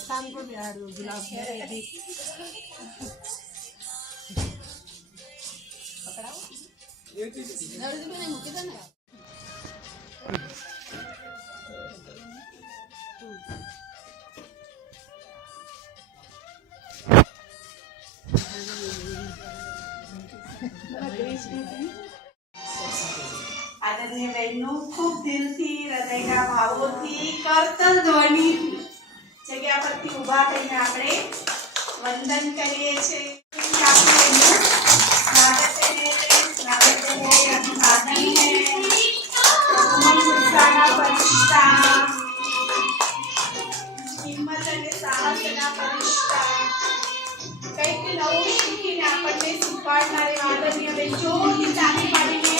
स्थान को बिहार गुलाब आदरणीय बहनों खूब दिल थी हृदयना भावोथी कर्तन ध्वनि जग्या परथी ઊભા થઈને આપણે વંદન કરીએ છીએ હિંમત અને સાહસના પરિશ્તા કંઈક નવું શીખીને આપણને શીખવાડનારી આદરણીય બેન જોરથી તાળી પાડીને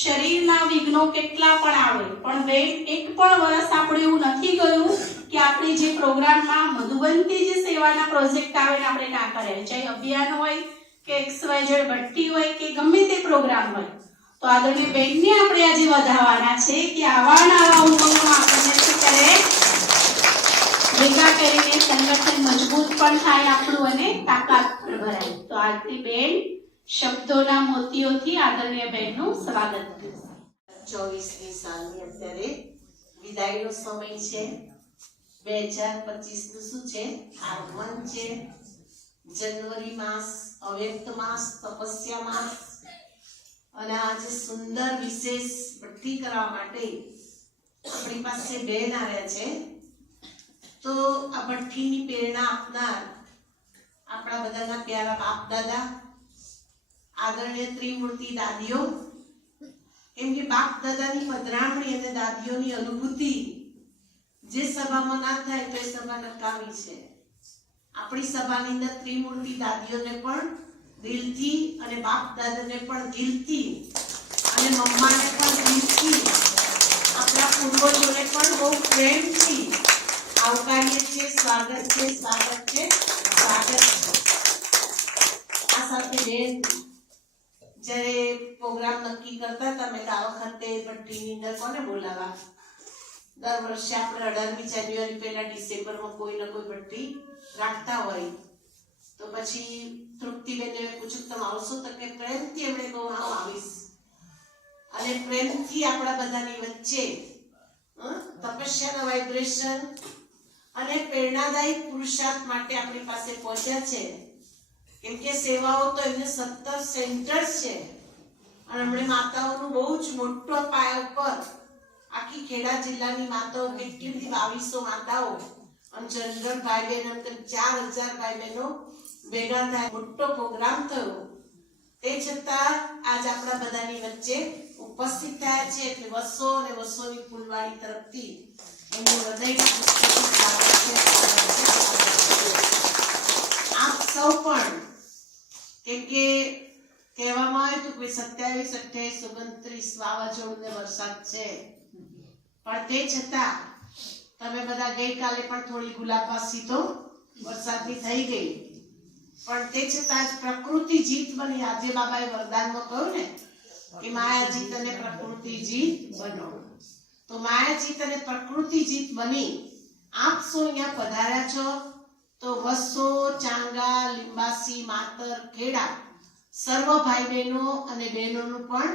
શરીરના વિઘ્નો કેટલા પણ આવે પણ બેન એક પણ વર્ષ આપણે એવું નથી ગયું કે આપણે જે પ્રોગ્રામમાં મધુબનથી જે સેવાના પ્રોજેક્ટ આવે ને આપણે ના કરે, ચાહે અભિયાન હોય કે XYZ ભટ્ટી હોય કે ગમે તે પ્રોગ્રામ હોય, તો આદરણીય બેનને આપણે આજે વધાવવાના છે કે આવા નવા ઉમંગમાં આપણને શું કરે ભેગા કરીને સંગઠન મજબૂત પણ થાય આપણું અને તાકાત પણ ભરાય. તો આજની બેન શબ્દોના મોતીઓથી આદરણીય બહેનનું સ્વાગત કરશે. 24મી સાલની અત્યારે વિદાયનો સમય છે. 2025 નું શું છે? આગમન છે. જાન્યુઆરી માસ, અવ્યક્ત માસ, તપસ્યા માસ, અને આજે સુંદર વિશેષ ભક્તિ કરવા માટે આપણી પાસે બેન આવ્યા છે. તો આ ભઠ્ઠીની પ્રેરણા આપનાર આપણા બધાના પ્યારા બાપ દાદા, આદરણીય ત્રિમૂર્તિ દાદીઓ, કેમ કે બાપ દાદાની પધરામણી અને દાદીઓની અનુભૂતિ જે સભામાં ના થાય તો એ સભા નકામી છે. આપણી સભાની અંદર ત્રિમૂર્તિ દાદીઓને પણ દિલથી અને બાપ દાદાને પણ દિલથી અને મમ્માને પણ દિલથી, આપણા પૂર્વજોને પણ બહુ પ્રેમથી આવકારીએ છીએ. સ્વાગત છે, સ્વાગત છે, સ્વાગત છે. આ સાથે બેન જ્યારે પ્રોગ્રામ નક્કી કરતા હતા, મેં આ વખતે ભટ્ટીની અંદર કોને બોલાવા? દર વર્ષે આપણે 18મી જાન્યુઆરી પહેલા ડિસેમ્બરમાં કોઈ ને કોઈ ભટ્ટી રાખતા હોય. તો પછી તૃપ્તિબેનને પૂછ્યું તમે આવશો? તો કે પ્રેમથી એમણે કહું હા આવીશ. અને પ્રેમથી આપણા બધાની વચ્ચે તપસ્યાના વાઇબ્રેશન અને પ્રેરણાદાયી પુરુષાર્થ માટે આપણી પાસે પહોંચ્યા છે. કેમ કે સેવાઓ તો એમને 17 સેન્ટર છે અને હમણાં માતાઓનું બહુ જ મોટો પાયો પર આખી ખેડા જિલ્લાની માતાઓ, કેટલી બધી 2200 માતાઓ અને જનરલ ભાઈ બહેન એમ 4000 ભાઈ બહેનો ભેગા થાય મોટો પ્રોગ્રામ થયો. તે છતાં આજ આપણા બધાની વચ્ચે ઉપસ્થિત થયા છે એટલે વસો અને વસોની ફૂલવાડી તરફથી એમનું હૃદયના પુષ્પથી સ્વાગત છે. આપ સૌ પણ, કેમ કે કહેવામાં આવ્યું હતું કે 27, 28, 29 વાવાઝોડું ને વરસાદ છે, પણ તે છતાં તમે બધા ગઈકાલે પણ થોડી ગુલાબવાસી તો વરસાદની થઈ ગઈ, પણ તે છતાં જ પ્રકૃતિ જીત બની. આજે બાબાએ વરદાનમાં કહ્યું ને કે માયા જીત અને પ્રકૃતિ જીત બનો. તો માયા જીત અને પ્રકૃતિ જીત બની આપ સૌ અહીંયા પધાર્યા છો. તો વસો, ચાંગા, લીંબાસી, માતર, ખેડા સર્વ ભાઈ બહેનો અને બહેનોનું પણ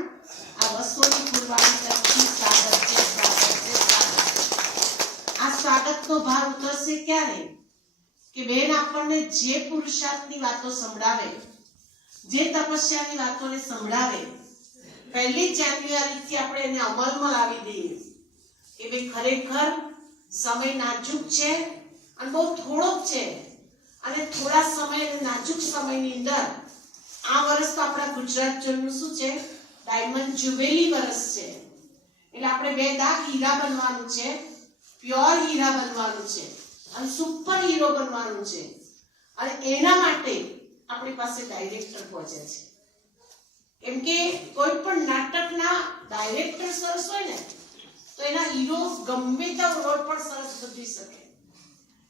આ વસોની ફૂલવાડી તરફથી સ્વાગત છે, સ્વાગત છે, સ્વાગત છે. આ સ્વાગતનો ભાર ઉતરશે ક્યારે? કે બેન આપણને જે પુરુષાર્થની વાતો સંભળાવે, જે તપસ્યાની વાતોને સંભળાવે, 1 જાન્યુઆરીથી આપણે એને અમલમાં લાવી દઈએ કે ભાઈ ખરેખર સમય નાજુક છે અને બહુ થોડોક છે, અને થોડા સમય અને નાજુક સમયની અંદર આ વર્ષ તો આપણા ગુજરાત જનનું શું છે? ડાયમંડ જ્યુબિલી વર્ષ છે. એટલે આપણે 2 દાગ હીરા બનવાનું છે, પ્યોર હીરા બનવાનું છે અને સુપર હીરો બનવાનું છે. અને એના માટે આપણી પાસે ડાયરેક્ટર પહોંચ્યા છે. કેમ કે કોઈ પણ નાટકના ડાયરેક્ટર સરસ હોય ને તો એના હીરો ગમે તેવો રોલ પણ સરસ ભજવી શકે.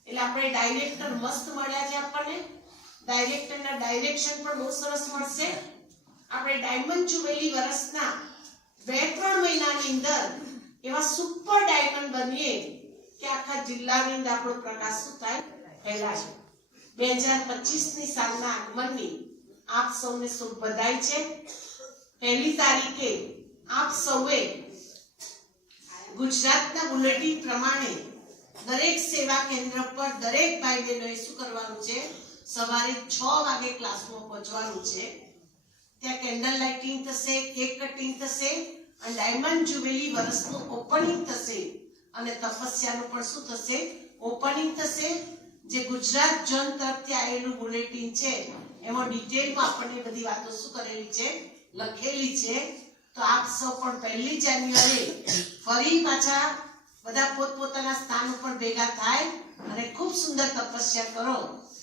એટલે આપણે ડાયરેક્ટર મસ્ત મળ્યા છે. આપણને ડાયરેક્ટરના ડાયરેક્શન પણ બહુ સરસ મળશે. આપણે ડાયમંડ જ્યુબિલી વર્ષના 2-3 મહિનાની અંદર એવા સુપર ડાયમંડ બનીએ કે આખા જિલ્લાની અંદર આપણો પ્રકાશ શું થાય? ફેલાય. 2025ની સાલના આગમનની આપ સૌને શુભ બધાઈ છે. 1 તારીખે આપ સૌએ ગુજરાતના બુલેટિન પ્રમાણે દરેક સેવા કેન્દ્ર પર દરેક ભાઈ બહેનોએ શું કરવાનું છે? સવારે 6 વાગે ક્લાસમાં પહોંચવાનું છે. ત્યાં કેન્ડલ લાઇટિંગ થશે, કેક કટિંગ થશે અને ડાયમંડ જ્યુબિલી વર્ષનું ઓપનિંગ થશે અને તપસ્યાનું પણ શું થશે? ઓપનિંગ થશે. જે ગુજરાત ઝોન તરફથી આવેલું બુલેટિન છે એમાં ડિટેલમાં આપણને બધી વાતો શું કરેલી છે? લખેલી છે. તો આપ સૌ પણ 1 જાન્યુઆરી ફરી પાછા બધા પોતપોતાના સ્થાન ઉપર ભેગા થાય અને ખૂબ સુંદર તપસ્યા કરો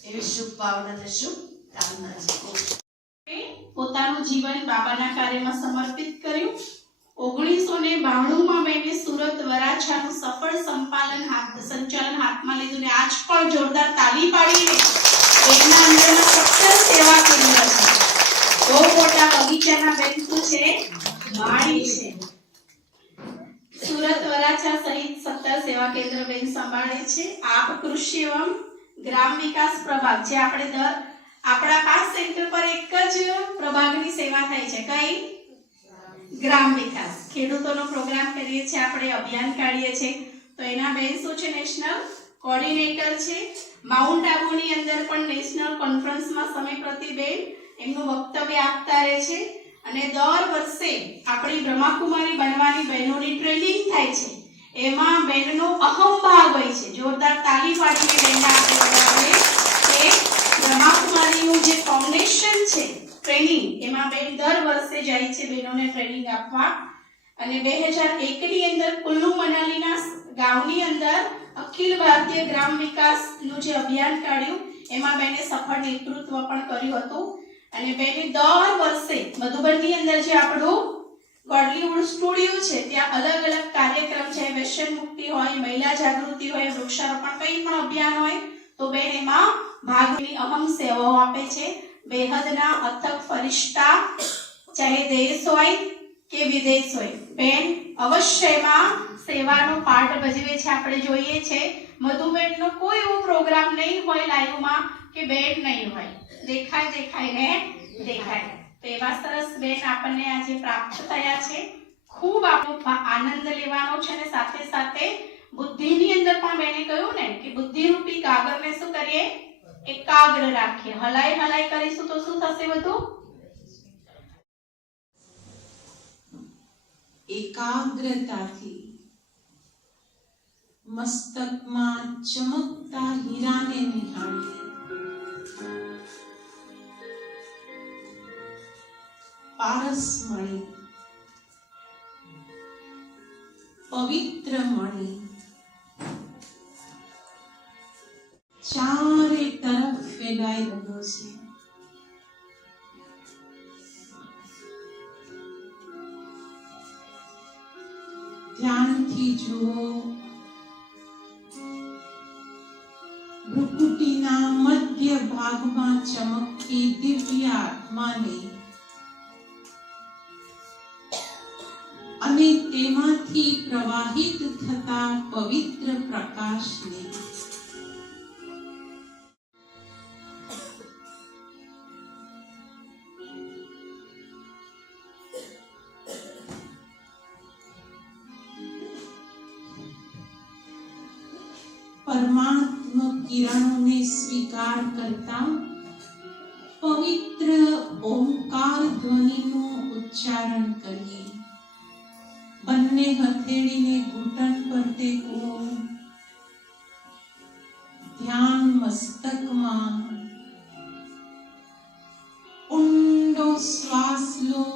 એવી શુભ ભાવના અને શુભ કામના છે. પોતાનું જીવન બાબાના કાર્યમાં સમર્પિત કર્યું. 1992માં મેં સુરત વરાછાનું સફળ સંચાલન હાથમાં લીધું ને આજ પણ જોરદાર તાલી પાડીને એના અંદરના 17 સેવા કેન્દ્ર છે. બહુ મોટા બગીચાના બેન શું છે? માળી છે. સુરત વરાછા સહિત 17 સેવા કેન્દ્ર બેન સંભાળે છે. આપ કૃષિ એવં ગ્રામ વિકાસ પ્રભાગ, જે આપણે આપણા 5 સેન્ટર પર એક જ પ્રભાગની સેવા થાય છે. કઈ? ગ્રામ વિકાસ. ખેડૂતોનો પ્રોગ્રામ કરીએ છીએ, આપણે અભિયાન કાઢીએ છીએ. તો એના બેન શું છે? નેશનલ કોઓર્ડિનેટર છે. માઉન્ટ આબુની અંદર પણ નેશનલ કોન્ફરન્સમાં સમય પ્રતિબેન એમનું વક્તવ્ય આપતા રહે છે. અને દર વર્ષે આપણી બ્રહ્માકુમારી બનવાની બહેનોની ટ્રેનિંગ થાય છે. એમાં બહેનનો અહમ ભાગ હોય છે. જોરદાર તાલી પાડીને બહેનને આપણે બોલાવીએ કે બ્રહ્માકુમારીનું જે ફાઉન્ડેશન છે ટ્રેનિંગ, એમાં બેન દર વર્ષે જાય છે બહેનોને ટ્રેનિંગ આપવા. અને 2001 ની અંદર કુલ્લુ મનાલીના ગામની અંદર અખિલ ભારતીય ગ્રામ વિકાસનું જે અભિયાન કાઢ્યું એમાં બેને સફળ નેતૃત્વ પણ કર્યું હતું. અને બેને દર વર્ષે મધુબનની અંદર જે આપણું ગોડલીવુડ સ્ટુડિયો છે ત્યાં અલગ અલગ કાર્યક્રમ છે, વ્યસન મુક્તિ હોય, મહિલા જાગૃતિ હોય, વૃક્ષારોપણ કંઈ પણ અભિયાન હોય તો બેન એમાં ભાગની અહમ સેવાઓ આપે છે. બેહદના અથક ફરિશ્તા, ચાહે દેશ હોય કે વિદેશ હોય, બેન અવશ્યમાં સેવાનો પાઠ ભજવે છે. આપણે જોઈએ છે મધુબેનનો કોઈ એવો પ્રોગ્રામ નહીં હોય લાઈવમાં કે બેન નહીં હોય, દેખાય ને દેખાય. તો એવા સરસ બેન આપણને આજે પ્રાપ્ત થયા છે. ખૂબ આપણો આનંદ લેવાનો છે. અને સાથે સાથે બુદ્ધિની અંદર પણ બેને કહ્યું ને કે બુદ્ધિરૂપી કાગળને શું કરીએ? એકાગ્ર રાખીએ. હલાઈ કરીશું તો શું થશે? બધું એકાગ્રતાથી મસ્તકમાં ચમકતા હીરાને નિહાળીએ. પારસ મણી, પવિત્ર મણી ચારે તરફ ફેલાઈ રહ્યો છે. ધ્યાનથી જુઓ. ભ્રુકુટીના મધ્ય ભાગમાં ચમકતી દિવ્ય આત્માને અને તેમાંથી પ્રવાહિત થતા પવિત્ર પ્રકાશને પરમાત્મા કિરણોને સ્વીકાર કરતા પવિત્ર ઓમકાર ધ્વનિનું ઉચ્ચારણ કરીએ. બંને હથેળીને ઘૂંટણ પર ટેકવો. ધ્યાન મસ્તકમાં. ઊંડો શ્વાસ લો.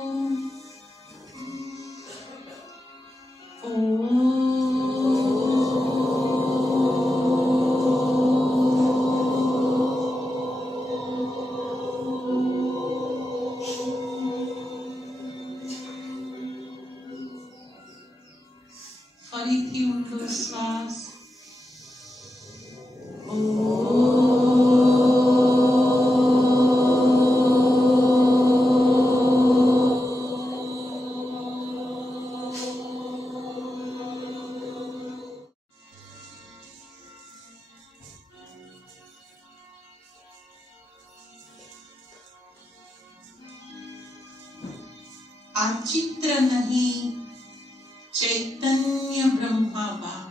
ફરીથી ઊંડો શ્વાસ. આ ચિત્ર નહીં, ચૈતન્ય બ્રહ્માબા.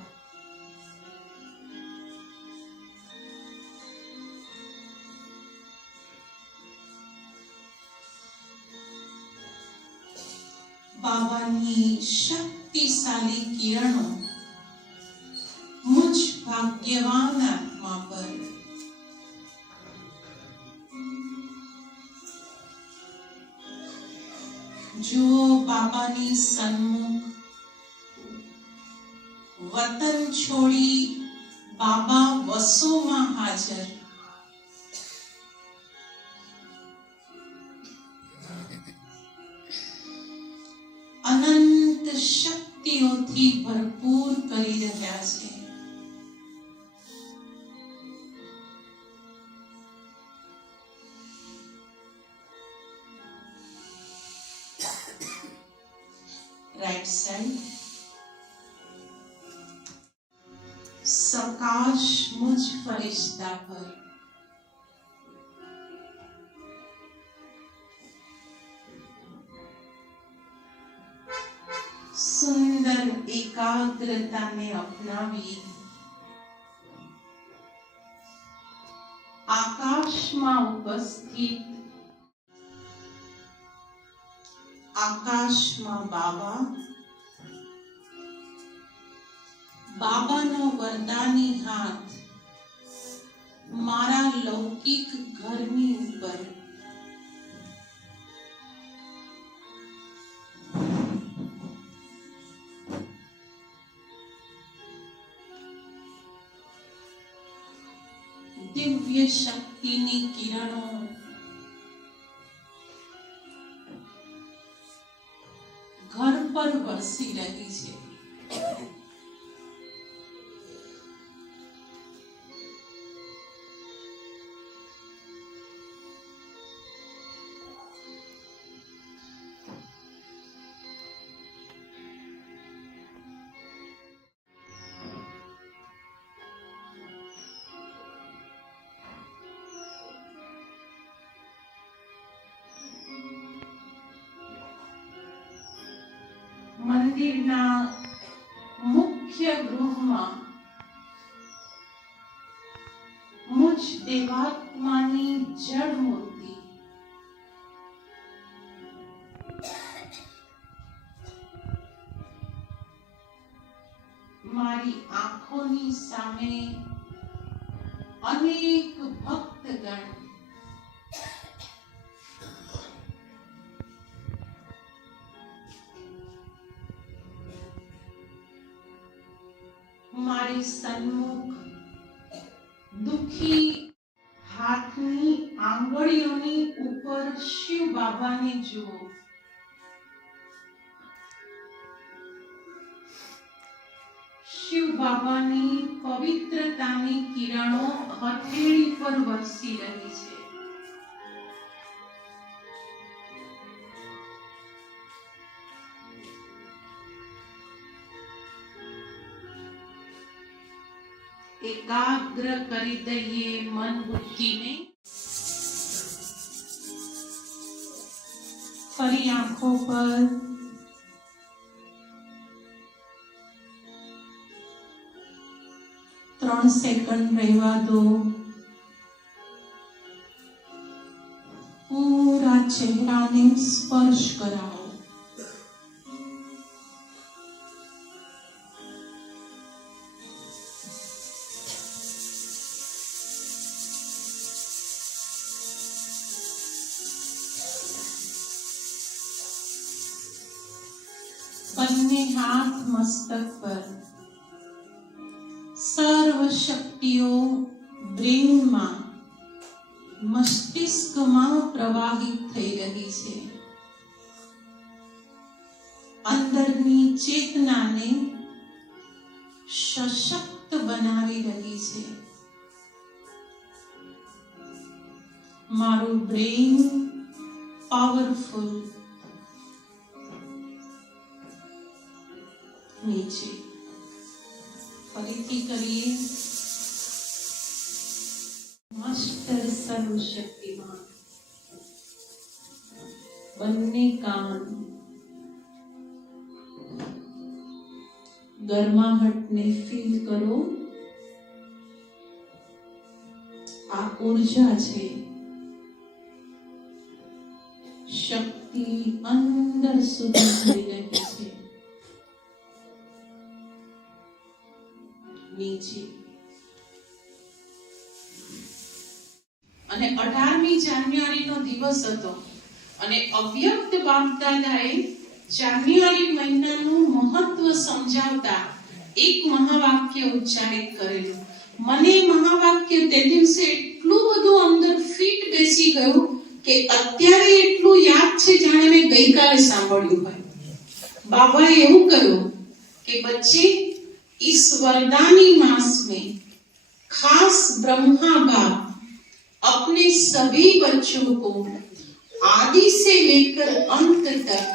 બાબાની શક્તિશાળી કિરણો મુજ ભાગ્યવાન આત્મા પર જુઓ. બાબાની સન્મુખ વતન છોડી બાબા વસોમાં હાજર. અનંત શક્તિઓથી ભરપૂર કરી રહ્યા છે. Right side. સકાશ મુજ ફરિશ્તા પર. સુંદર એકાગ્રતાને અપનાવી આકાશમાં ઉપસ્થિત. આકાશમાં બાબા. બાબાનો વરદાની હાથ મારા લૌકિક ઘરની ઉપર દિવ્ય શક્તિની કિરણો ઘર પર વરસી રહી છે. મંદિરના મુખ્ય ગૃહમાં મુજ દેવાત્માની જળ મૂર્તિ મારી આંખોની સામે અનેક ભક્તગણ મારી સન્મુખ દુખી હાથની આંગળીઓની ઉપર શિવ બાબાને જુઓ. શિવ બાબાની પવિત્રતાની કિરણો હથેળી પર વરસી રહી છે. એકાગ્ર કરી દઈએ મન બુદ્ધિને. ફરી આંખો પર ત્રણ સેકન્ડ રહેવા દો. પૂરા ચહેરાને સ્પર્શ કરાવો. બંને હાથ મસ્તક પર. સર્વ શક્તિઓ બ્રેનમાં મસ્તિષ્કમાં પ્રવાહિત થઈ રહી છે. અંદરની ચેતનાને સશક્ત બનાવી રહી છે. મારું બ્રેન પાવરફુલ. નીચે ફરીથી કરીએ. માસ્ટર સર્વશક્તિમાન. બંને કાન ગરમાહટને ફીલ કરો. આ ઉર્જા છે. શક્તિ અંદર સુધી જઈ રહી છે. નીચે. અને 18મી જાન્યુઆરીનો દિવસ હતો અને અવ્યક્ત બાપદાદાએ જાન્યુઆરી મહિનાનું મહત્વ સમજાવતા એક મહાવાક્ય ઉચ્ચારિત કરેલું. મને મહાવાક્ય તે દિવસે એટલું બધું અંદર ફિટ બેસી ગયું કે અત્યારે એટલું યાદ છે જાણે મેં ગઈકાલે સાંભળ્યું હોય. બાબાએ એવું કહ્યું કે બચ્ચે इस वरदानी मास में खास ब्रह्मा बाप अपने सभी बच्चों को आदि से लेकर अंत तक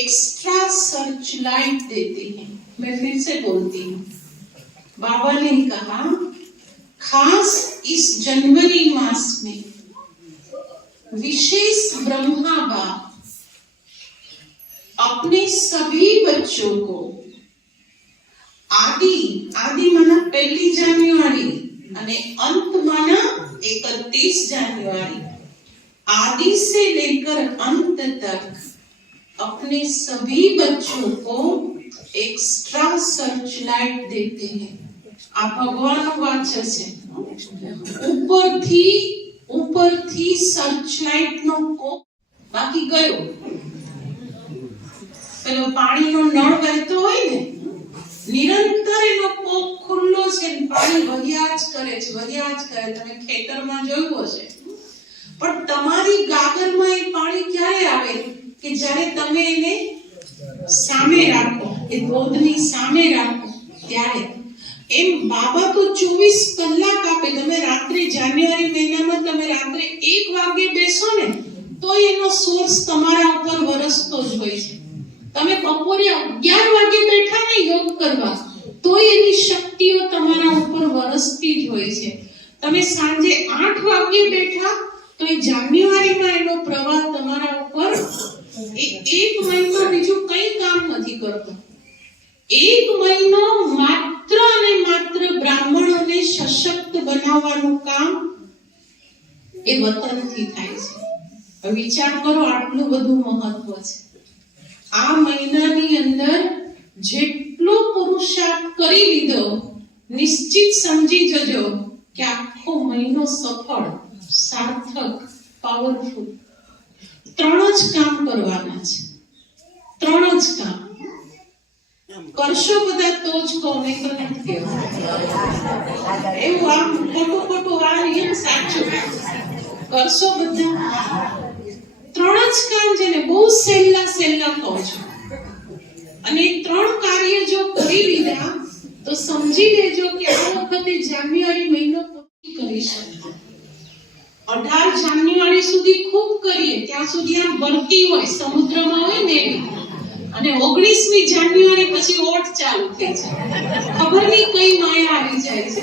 एक्स्ट्रा सर्च लाइट देते हैं. मैं फिर से बोलती हूँ. बाबा ने कहा खास इस जनवरी मास में विशेष ब्रह्मा बाप अपने सभी बच्चों को आदि माना 1 जान्युआरी અને अंत माना 31 जान्युआरी. आदि से लेकर अंत तक अपने सभी बच्चों को एक्स्ट्रा सर्च लाइट देते हैं. આ ભગવાનનું વાક્ય છે. ઉપરથી સર્ચલાઇટ નો કોક બાકી ગયો. પેલો પાણીનો નળ વહેતો હોય ને, નિરંતર એનો કોક ખુલ્લો છે, પાણી વહ્યા જ કરે છે, વહ્યા જ કરે. તમે ખેતરમાં જોયું હશે. પણ તમારી ગાગરમાં એ પાણી ક્યારે આવે કે જ્યારે તમે એને સામે રાખો, એ ધોધની સામે રાખો ત્યારે. એમ બાબા તો 24 કલાક આપે. તમે રાત્રે જાન્યુઆરી મહિનામાં તમે રાત્રે 1 વાગે બેસો ને તો એનો સોર્સ તમારા ઉપર વરસતો જ હોય છે. તમે બપોરે 11 વાગે બેઠા ને યોગ કરવા તો એની શક્તિઓ તમારા ઉપર વરસતી જ હોય છે. તમે સાંજે 8 વાગે બેઠા તો એ જાન્યુઆરીમાં એનો પ્રવાહ તમારા ઉપર એક મહિનો બીજું કઈ કામ નથી કરતો. 1 મહિનો માત્ર અને માત્ર બ્રાહ્મણોને સશક્ત બનાવવાનું કામ એ વતનથી થાય છે. હવે વિચાર કરો, આટલું બધું મહત્વ છે. આ મહિનાની અંદર જેટલો પુરુષાર્થ કરી લીધો, નિશ્ચિત સમજી જજો કે આખો મહિનો સફળ, સાર્થક, પાવરફુલ. 3 જ કામ કરવાના છે. 3 જ કામ કરશો બધા તો જ કહો, નહીં તો નથી કહેવાય. એવું આમ ખોટું આ એમ સાચું કરશો બધા. 3 જ કામ છે ને, બહુ સહેલા કહો છો. અને 3 કાર્ય જો કરી લીધા તો સમજી લેજો કે આ વખતે જાન્યુઆરી મહિનો પૂરી કરી શકશો. 18 જાન્યુઆરી સુધી ખૂબ કરીએ ત્યાં સુધી આમ ભરતી હોય, સમુદ્રમાં હોય ને. અને 19મી જાન્યુઆરી પછી ઓટ ચાલુ થઈ જાય. ખબર નહીં કઈ માયા આવી જાય છે.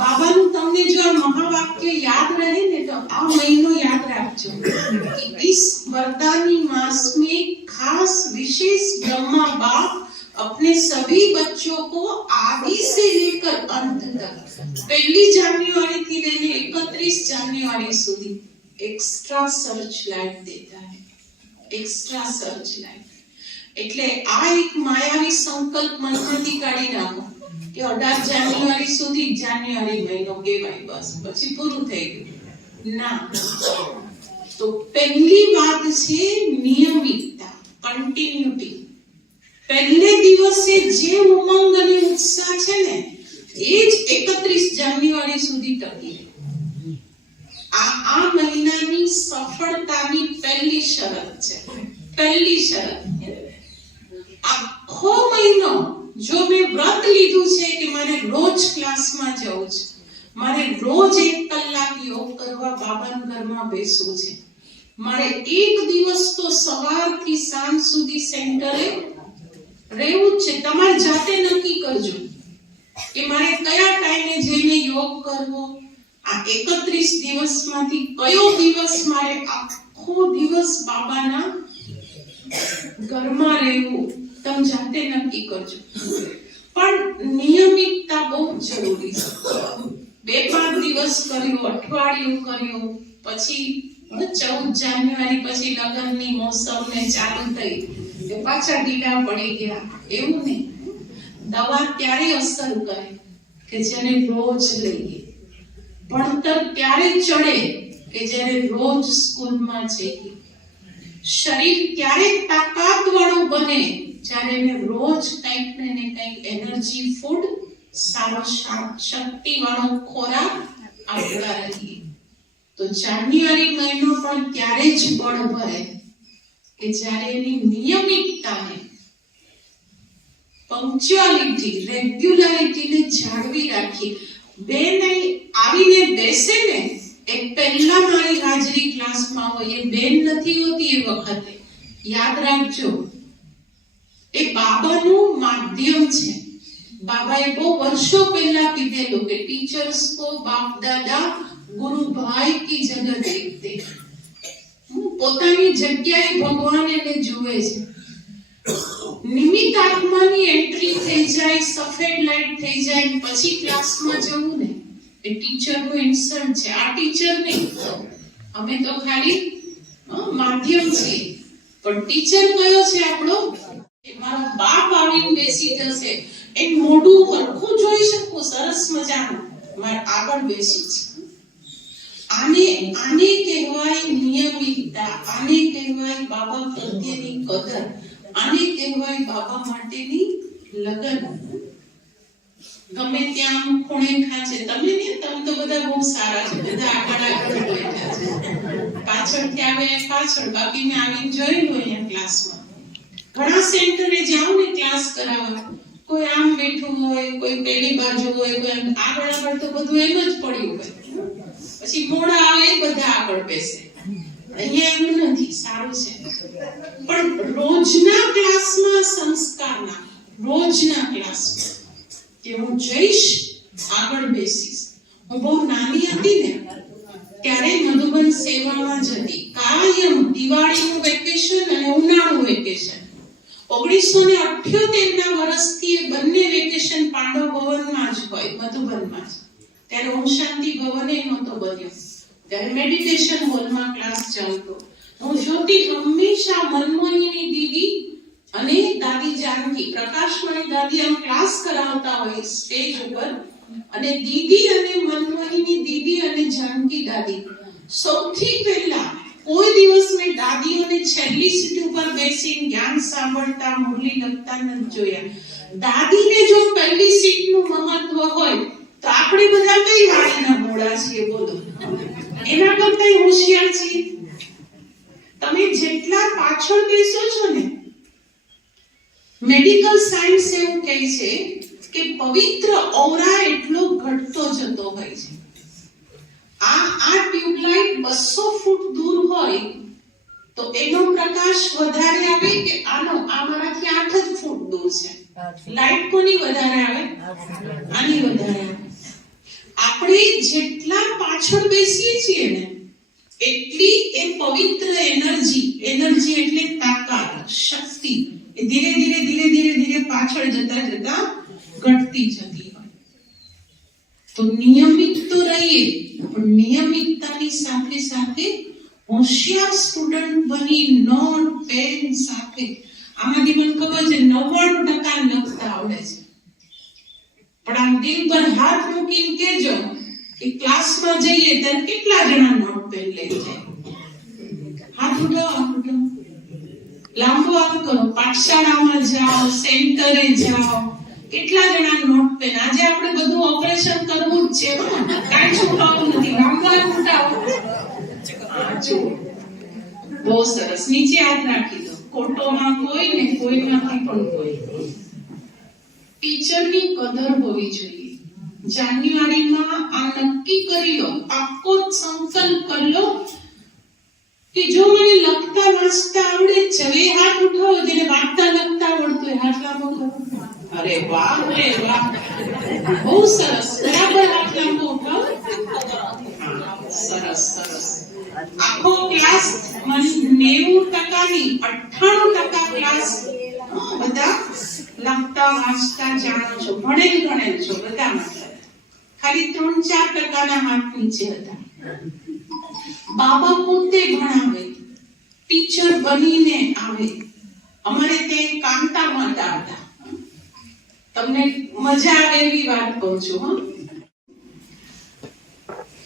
બાબાનું તમને જો આ મહાવાક્ય યાદ રહે ને તો આ મહિનો યાદ રાખજો कि इस वरदानी मास में खास विशेष ब्रह्मा बाप अपने सभी बच्चों को आदि से लेकर अंत तक 1 जनवरी થી લઈને 31 જાન્યુઆરી સુધી એક્સ્ટ્રા સર્ચ લાઇટ દેતા है. એક્સ્ટ્રા સર્ચ લાઇટ એટલે આ એક માયાવી સંકલ્પ મનમાંથી કાઢી નાખો કે 18 જાન્યુઆરી સુધી જાન્યુઆરી મહિનો કહેવાય, બસ પછી પૂરું થઈ ગયું. ના, તો પહેલી વાત છે નિયમિતતા, કન્ટિન્યુટી. પહેલે દિવસે જે ઉમંગ અને ઉત્સાહ છે ને એ જ 31 જાન્યુઆરી સુધી ટકી રહે. આ મહિનાની સફળતાની પહેલી શરત છે. પહેલી શરત આખો મહિનો જો મેં વ્રત લીધું છે કે મારે રોજ ક્લાસમાં જવું છે, મારે રોજ 1 કલાક યોગ કરવા બાબાના ઘરમાં બેસવું છે, મારે એક દિવસ તો સવારથી સાંજ સુધી સેન્ટરે રહેવું જ છે. તમારે જાતે નક્કી કરજો કે મારે કયા ટાઈમે જઈને યોગ કરવો. આ 31 દિવસમાંથી કયો દિવસ મારે આખો દિવસ બાબાના ઘરમાં રહેવું, તમે જાતે નક્કી કરજો. પણ નિયમિતતા બહુ જરૂરી છે. 2-5 દિવસ કર્યું, અઠવાડિયું કર્યું, પછી 14 જાન્યુઆરી પછી લગ્નની મોસમ ને ચાલુ થઈ કે પાછા ઢીલા પડી ગયા, એવું નહીં. દવા ત્યારે અસર કરે કે જેને રોજ લઈએ. ભણતર ત્યારે ચડે કે જ્યારે રોજ સ્કૂલમાં જઈએ. શરીર ત્યારે તાકાતવાળું બને જ્યારે એને રોજ કંઈક ને કંઈક એનર્જી ફૂડ, સારો શક્તિવાળો ખોરાક આપતા રહીએ. તો જાન્યુઆરી મહિનો પણ ત્યારે જ બળ ભરે કે જ્યારે એની નિયમિતતાને, પંક્ચ્યુઆલિટી, રેગ્યુલારિટીને જાળવી રાખી. બેન આવીને બેસે ને એ પહેલા મારી હાજરી ક્લાસમાં હોય, એ બેન નથી હોતી એ વખતે. યાદ રાખજો, એ બાબાનું માધ્યમ છે. બાબાએ બહુ વર્ષો પહેલા કીધેલું કે ટીચર્સ કો બાપ દાદા ગુરુ ભાઈ કી જગહ દેખતે. પોતાની જગ્યાએ ભગવાન એને જુએ છે. નિમિત્ત આત્માની એન્ટ્રી થઈ જાય, સફેદ લાઈટ થઈ જાય, પછી ક્લાસમાં જવું ને એ ટીચરનું ઇન્સલ્ટ છે. આ ટીચર નહીં, અમે તો ખાલી માધ્યમ છીએ. પણ ટીચર કયો છે આપણો? મારો બાપ આવીને બેસી જશે, એ મોઢું હરખું જોઈ શકું, સરસ મજાનું, મારે આગળ બેસવું છે. આને કહેવાય નિયમિતતા, આને કહેવાય બાબા પ્રત્યેની કદર, આને કહેવાય બાબા માટેની લગન. ગમે ત્યાં ખૂણે ખાંચે તમે તો બધા બહુ સારા છે, બધા આગળ બેઠા છે, પાછળથી આવે પાછળ. બાકી મેં આવીને જોયેલું અહીંયા ક્લાસમાં ઘણા સેન્ટરે જાઓ ને ક્લાસ કરાવવા, કોઈ આમ બેઠું હોય, કોઈ પેલી બાજુ હોય, કોઈ આગળ તો બધું એમ જ પડ્યું હોય. પછી મોડા આવે બધા આગળ બેસે. અહીંયા એવું નથી, સારું છે. પણ રોજના ક્લાસમાં સંસ્કારના, રોજના ક્લાસમાં કે હું જઈશ, આગળ બેસીશ. હું બહુ નાની હતી ને ત્યારે મધુબન સેવામાં જતી. કાયમ દિવાળીનું વેકેશન અને ઉનાળું વેકેશન. 1978 ના વર્ષથી એ બંને વેકેશન પાંડવ ભવનમાં જ હોય, મધુબનમાં જ. ત્યારે ઓમ શાંતિ ભવન એ નહોતો બન્યો, ત્યારે મેડિટેશન હોલમાં ક્લાસ ચાલતો. હું જોતી હંમેશા મનમોહિની દીદી અને દાદી જાનકી, પ્રકાશમણી દાદી આમ ક્લાસ કરાવતા હોય સ્ટેજ ઉપર, અને દીદી અને મનમોહિની દીદી અને જાનકી દાદી સૌથી પહેલા કોઈ દિવસ મેં દાદીઓને છેલ્લી સીટ ઉપર બેસીને જ્ઞાન સાંભળતા, મુરલી લખતા નથી જોયા. દાદીને જો પહેલી સીટનું મહત્વ હોય તો આપણે બધા કઈ વાણીના મોડા છીએ બોલો? એના કરતા હોશિયાર છીએ. તમે જેટલા પાછળ બેસો છો ને, મેડિકલ સાયન્સ એવું કહે છે કે પવિત્ર ઓરા એટલો ઘટતો જતો હોય છે. આ ટ્યુબલાઇટ 200 ફૂટ દૂર હોય તો એનો પ્રકાશ વધારે આવે કે આનો? આ મારાથી 8 જ ફૂટ દૂર છે. લાઈટ કોની વધારે આવે? આની વધારે આવે. આપણે જેટલા પાછળ બેસીએ છીએ ને એટલી એ પવિત્ર એનર્જી એટલે તાકાત, શક્તિ, એ ધીરે ધીરે પાછળ જતા ઘટતી જતી હોય. તો નિયમિત તો રહીએ, પણ નિયમિતતાની સાથે સાથે હોશિયાર સ્ટુડન્ટ બની નોટ પેન સાથે. આમાંથી મને ખબર છે 99% લખતા આવડે છે. પણ આમ દિલ પર હાથ મૂકીને કહેજો કે ક્લાસમાં જઈએ ત્યારે કેટલા જણા નોટ પેન લઈ જાય? હાથ ઉઠાવો. લાંબો હાથ કરો. પાઠશાળામાં જાઓ, સેન્ટરે જાઓ, કેટલા જણા નોટ પેન? આજે આપણે બધું ઓપરેશન કરવું જ છે, કાંઈ છુપાવવું નથી. લાંબો હાથ ઉઠાવો. બહુ સરસ. નીચે હાથ રાખી દો. ખોટોમાં કોઈ ને કોઈમાંથી પણ કોઈ. ટીચરની કદર હોવી જોઈએ. જાન્યુઆરીમાં આ નક્કી કરી લો, પાક્કો સંકલ્પ કરી લો કે જો મને લખતા વાંચતા આવડે છે. હવે હાથ ઉઠાવો જેને વાંચતા લખતા આવડતું હોય, હાથ લાંબો કરો. અરે વાહ, અરે વાહ, બહુ સરસ. બરાબર હાથ લાંબો ઉઠાવો. સરસ સરસ. આખો ક્લાસ 90% ની 98% ક્લાસ બધા લખતા વાંચતા જાણો છો, ભણેલ છો બધા. ખાલી 3-4% ના હાથ નીચે હતા. બાબા પોતે ભણાવે, ટીચર બનીને આવે. અમારે તે કાંતા માતા હતા. તમને મજા આવે એવી વાત કહું છું.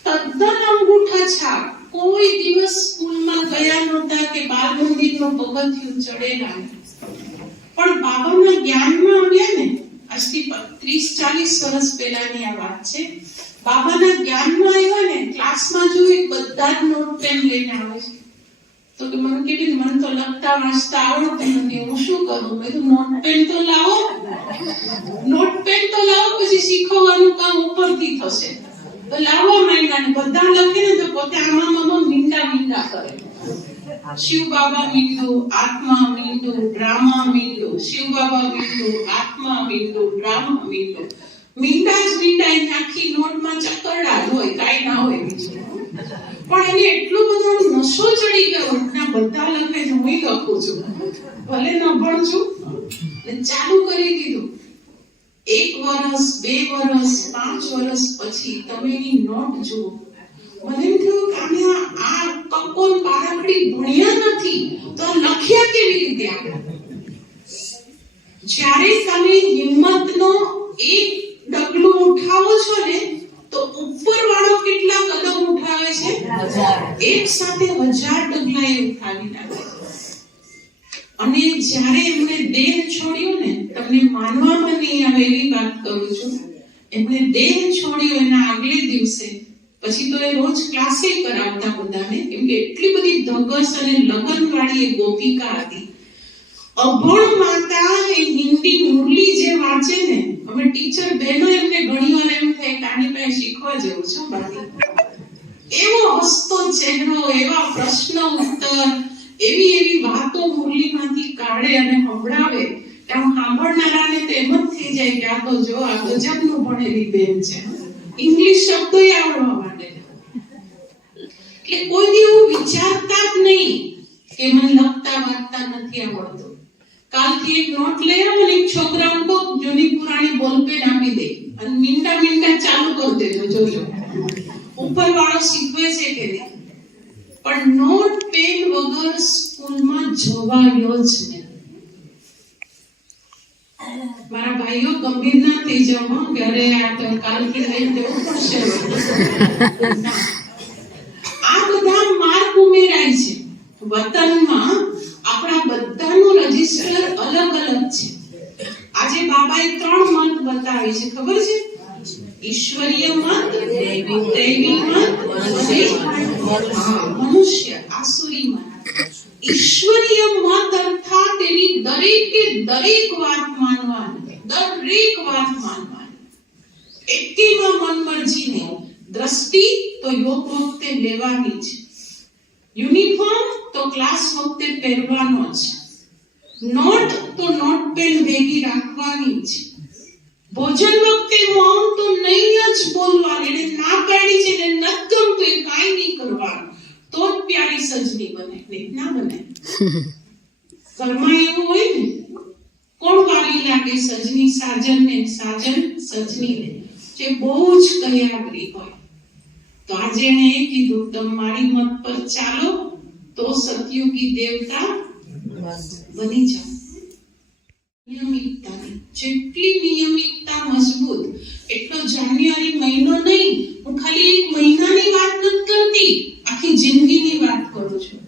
તદ્દન અંગૂઠા છાપ. કોઈ દિવસ સ્કૂલમાં ગયા નહોતા કે બાળ મંદિરનું પગથિયું ચડેલા. પણ બાબાના જ્ઞાનમાં આવ્યા ને, આજથી 30-40 વર્ષ પહેલાની આ વાત છે. બાબાના જ્ઞાનમાં આવ્યા ને, ક્લાસમાં જોયું બધા જ નોટ પેન લઈને આવે છે. તો કે મને કીધું, મને તો લખતા વાંચતા આવડતું નથી, હું શું કરું? મેં કીધું નોટ પેન તો લાવો, પછી શીખવવાનું કામ ઉપરથી થશે. તો લાવવા માંડ્યા ને બધા લખે ને તો પોતે આમાં મીંડા કરે. શિવ બાબા મીંડો, આત્મા મીંડો, ડ્રામા મીંડો. શિવ બાબા મીંડો, આત્મા મીંડો, ડ્રામા મીંડો. મીંડા જ આખી નોટમાં ચક્કરડા જ હોય, કાંઈ ના હોય બીજું. પણ એને એટલો બધો નશો ચડી ગયો, બધા લખે છે, હું લખું છું, ભલે ન ભણું, ચાલુ કરી દીધું. 1 વર્ષ, 2 વર્ષ, 5 વર્ષ પછી તમે એની નોટ જુઓ. મને એમ થયું કે આને આ કકોન બારાકડી ભણ્યા નથી તો લખ્યા કેવી રીતે આપણે? જ્યારે તમે હિંમતનો એક ડગલું ઉઠાવો છો ને તો ઉપરવાળો કેટલા કદમ ઉઠાવે છે? 1000. એક સાથે 1000 ડગલા એ ઉઠાવી નાખે. અને જ્યારે એમણે દેહ છોડ્યો ને, તમને માનવામાં નહીં આવે એવી વાત કરું છું, એમણે દેહ છોડ્યો એના આગલે દિવસે, પછી તો એ રોજ ક્લાસે કરાવતા બધાને, કેમ કે એટલી બધી ધગસ અને લગનવાળી એ ગોપિકા હતી. અભણ માતા એ હિન્દી મુરલી જે વાંચે ને, અમે ટીચર બહેનો એમને ઘણીવાર એમ થાય કે આની પાસે શીખવા જેવું છે બાકી. એવો હસતો ચહેરો, એવા પ્રશ્ન ઉત્તર, એવી વાતો મુરલીમાંથી કાઢે અને સંભળાવે કે આમ સાંભળનારાને તો એમ જ થઈ જાય કે આ તો જો આ ગજબનું ભણેલી બેન છે, ઇંગ્લિશ શબ્દોય આવડવા માંડે. એટલે કોઈ એવું વિચારતા જ નહીં કે મને લખતા વાંચતા નથી આવડતું. કાલથી એક નોટ લઈ આવો ને એક છોકરાઓ કો જૂની પુરાણી બોલપેન આપી દે અને મીંડા ચાલુ કરી દેજો, જોજો ઉપરવાળો શીખવે છે કે નહીં. પણ નોટ પેન વગર સ્કૂલમાં જવાયો જ નહીં. મારા ભાઈઓ ગંભીર ના થઈ જાવ કે અરે આ તો કાલથી લઈને જવું પડશે. આ બધા માર્ક ઉમેરાય છે વતનમાં. આપણા બધાનું રજીસ્ટર અલગ અલગ છે. આજે બાબાએ 3 મત બતાવી છે, ખબર છે? ઈશ્વરીય મત, દૈવી મત, મનુષ્ય આસુરી મત. ઈશ્વરીય મત અર્થાત એવી દરેક વાત માનવાની, દરેક વાત માનવાની, એકેમાં મનમરજી નહીં. દ્રષ્ટિ તો યોગ વખતે લેવાની જ, યુનિફોર્મ તો ક્લાસ વખતે પહેરવાનો જ, નોટ તો નોટ પેન ભેગી રાખવાની જ, ભોજન વખતે મૌન તો નહીં જ બોલવાનું. એને ના પાડી છે ને નથી ગમતું એ કાંઈ નહીં કરવાનું, તો જ પ્યારી સજની બને, નહીં ના બને. ઘરમાં એવું હોય ને, કોણ વાલી લાગે? સજની સાજન ને, સાજન સજની ને, જે બહુ જ કયાગરી હોય. તો આજે એને એ કીધું તમે મારી મત પર ચાલો તો સતયુગી દેવતા બની જાઓ. નિયમિતતાની જેટલી નિયમિતતા મજબૂત, એટલો જાન્યુઆરી મહિનો નહીં, હું ખાલી એક મહિનાની વાત નથી કરતી, આખી જિંદગીની વાત કરું છું.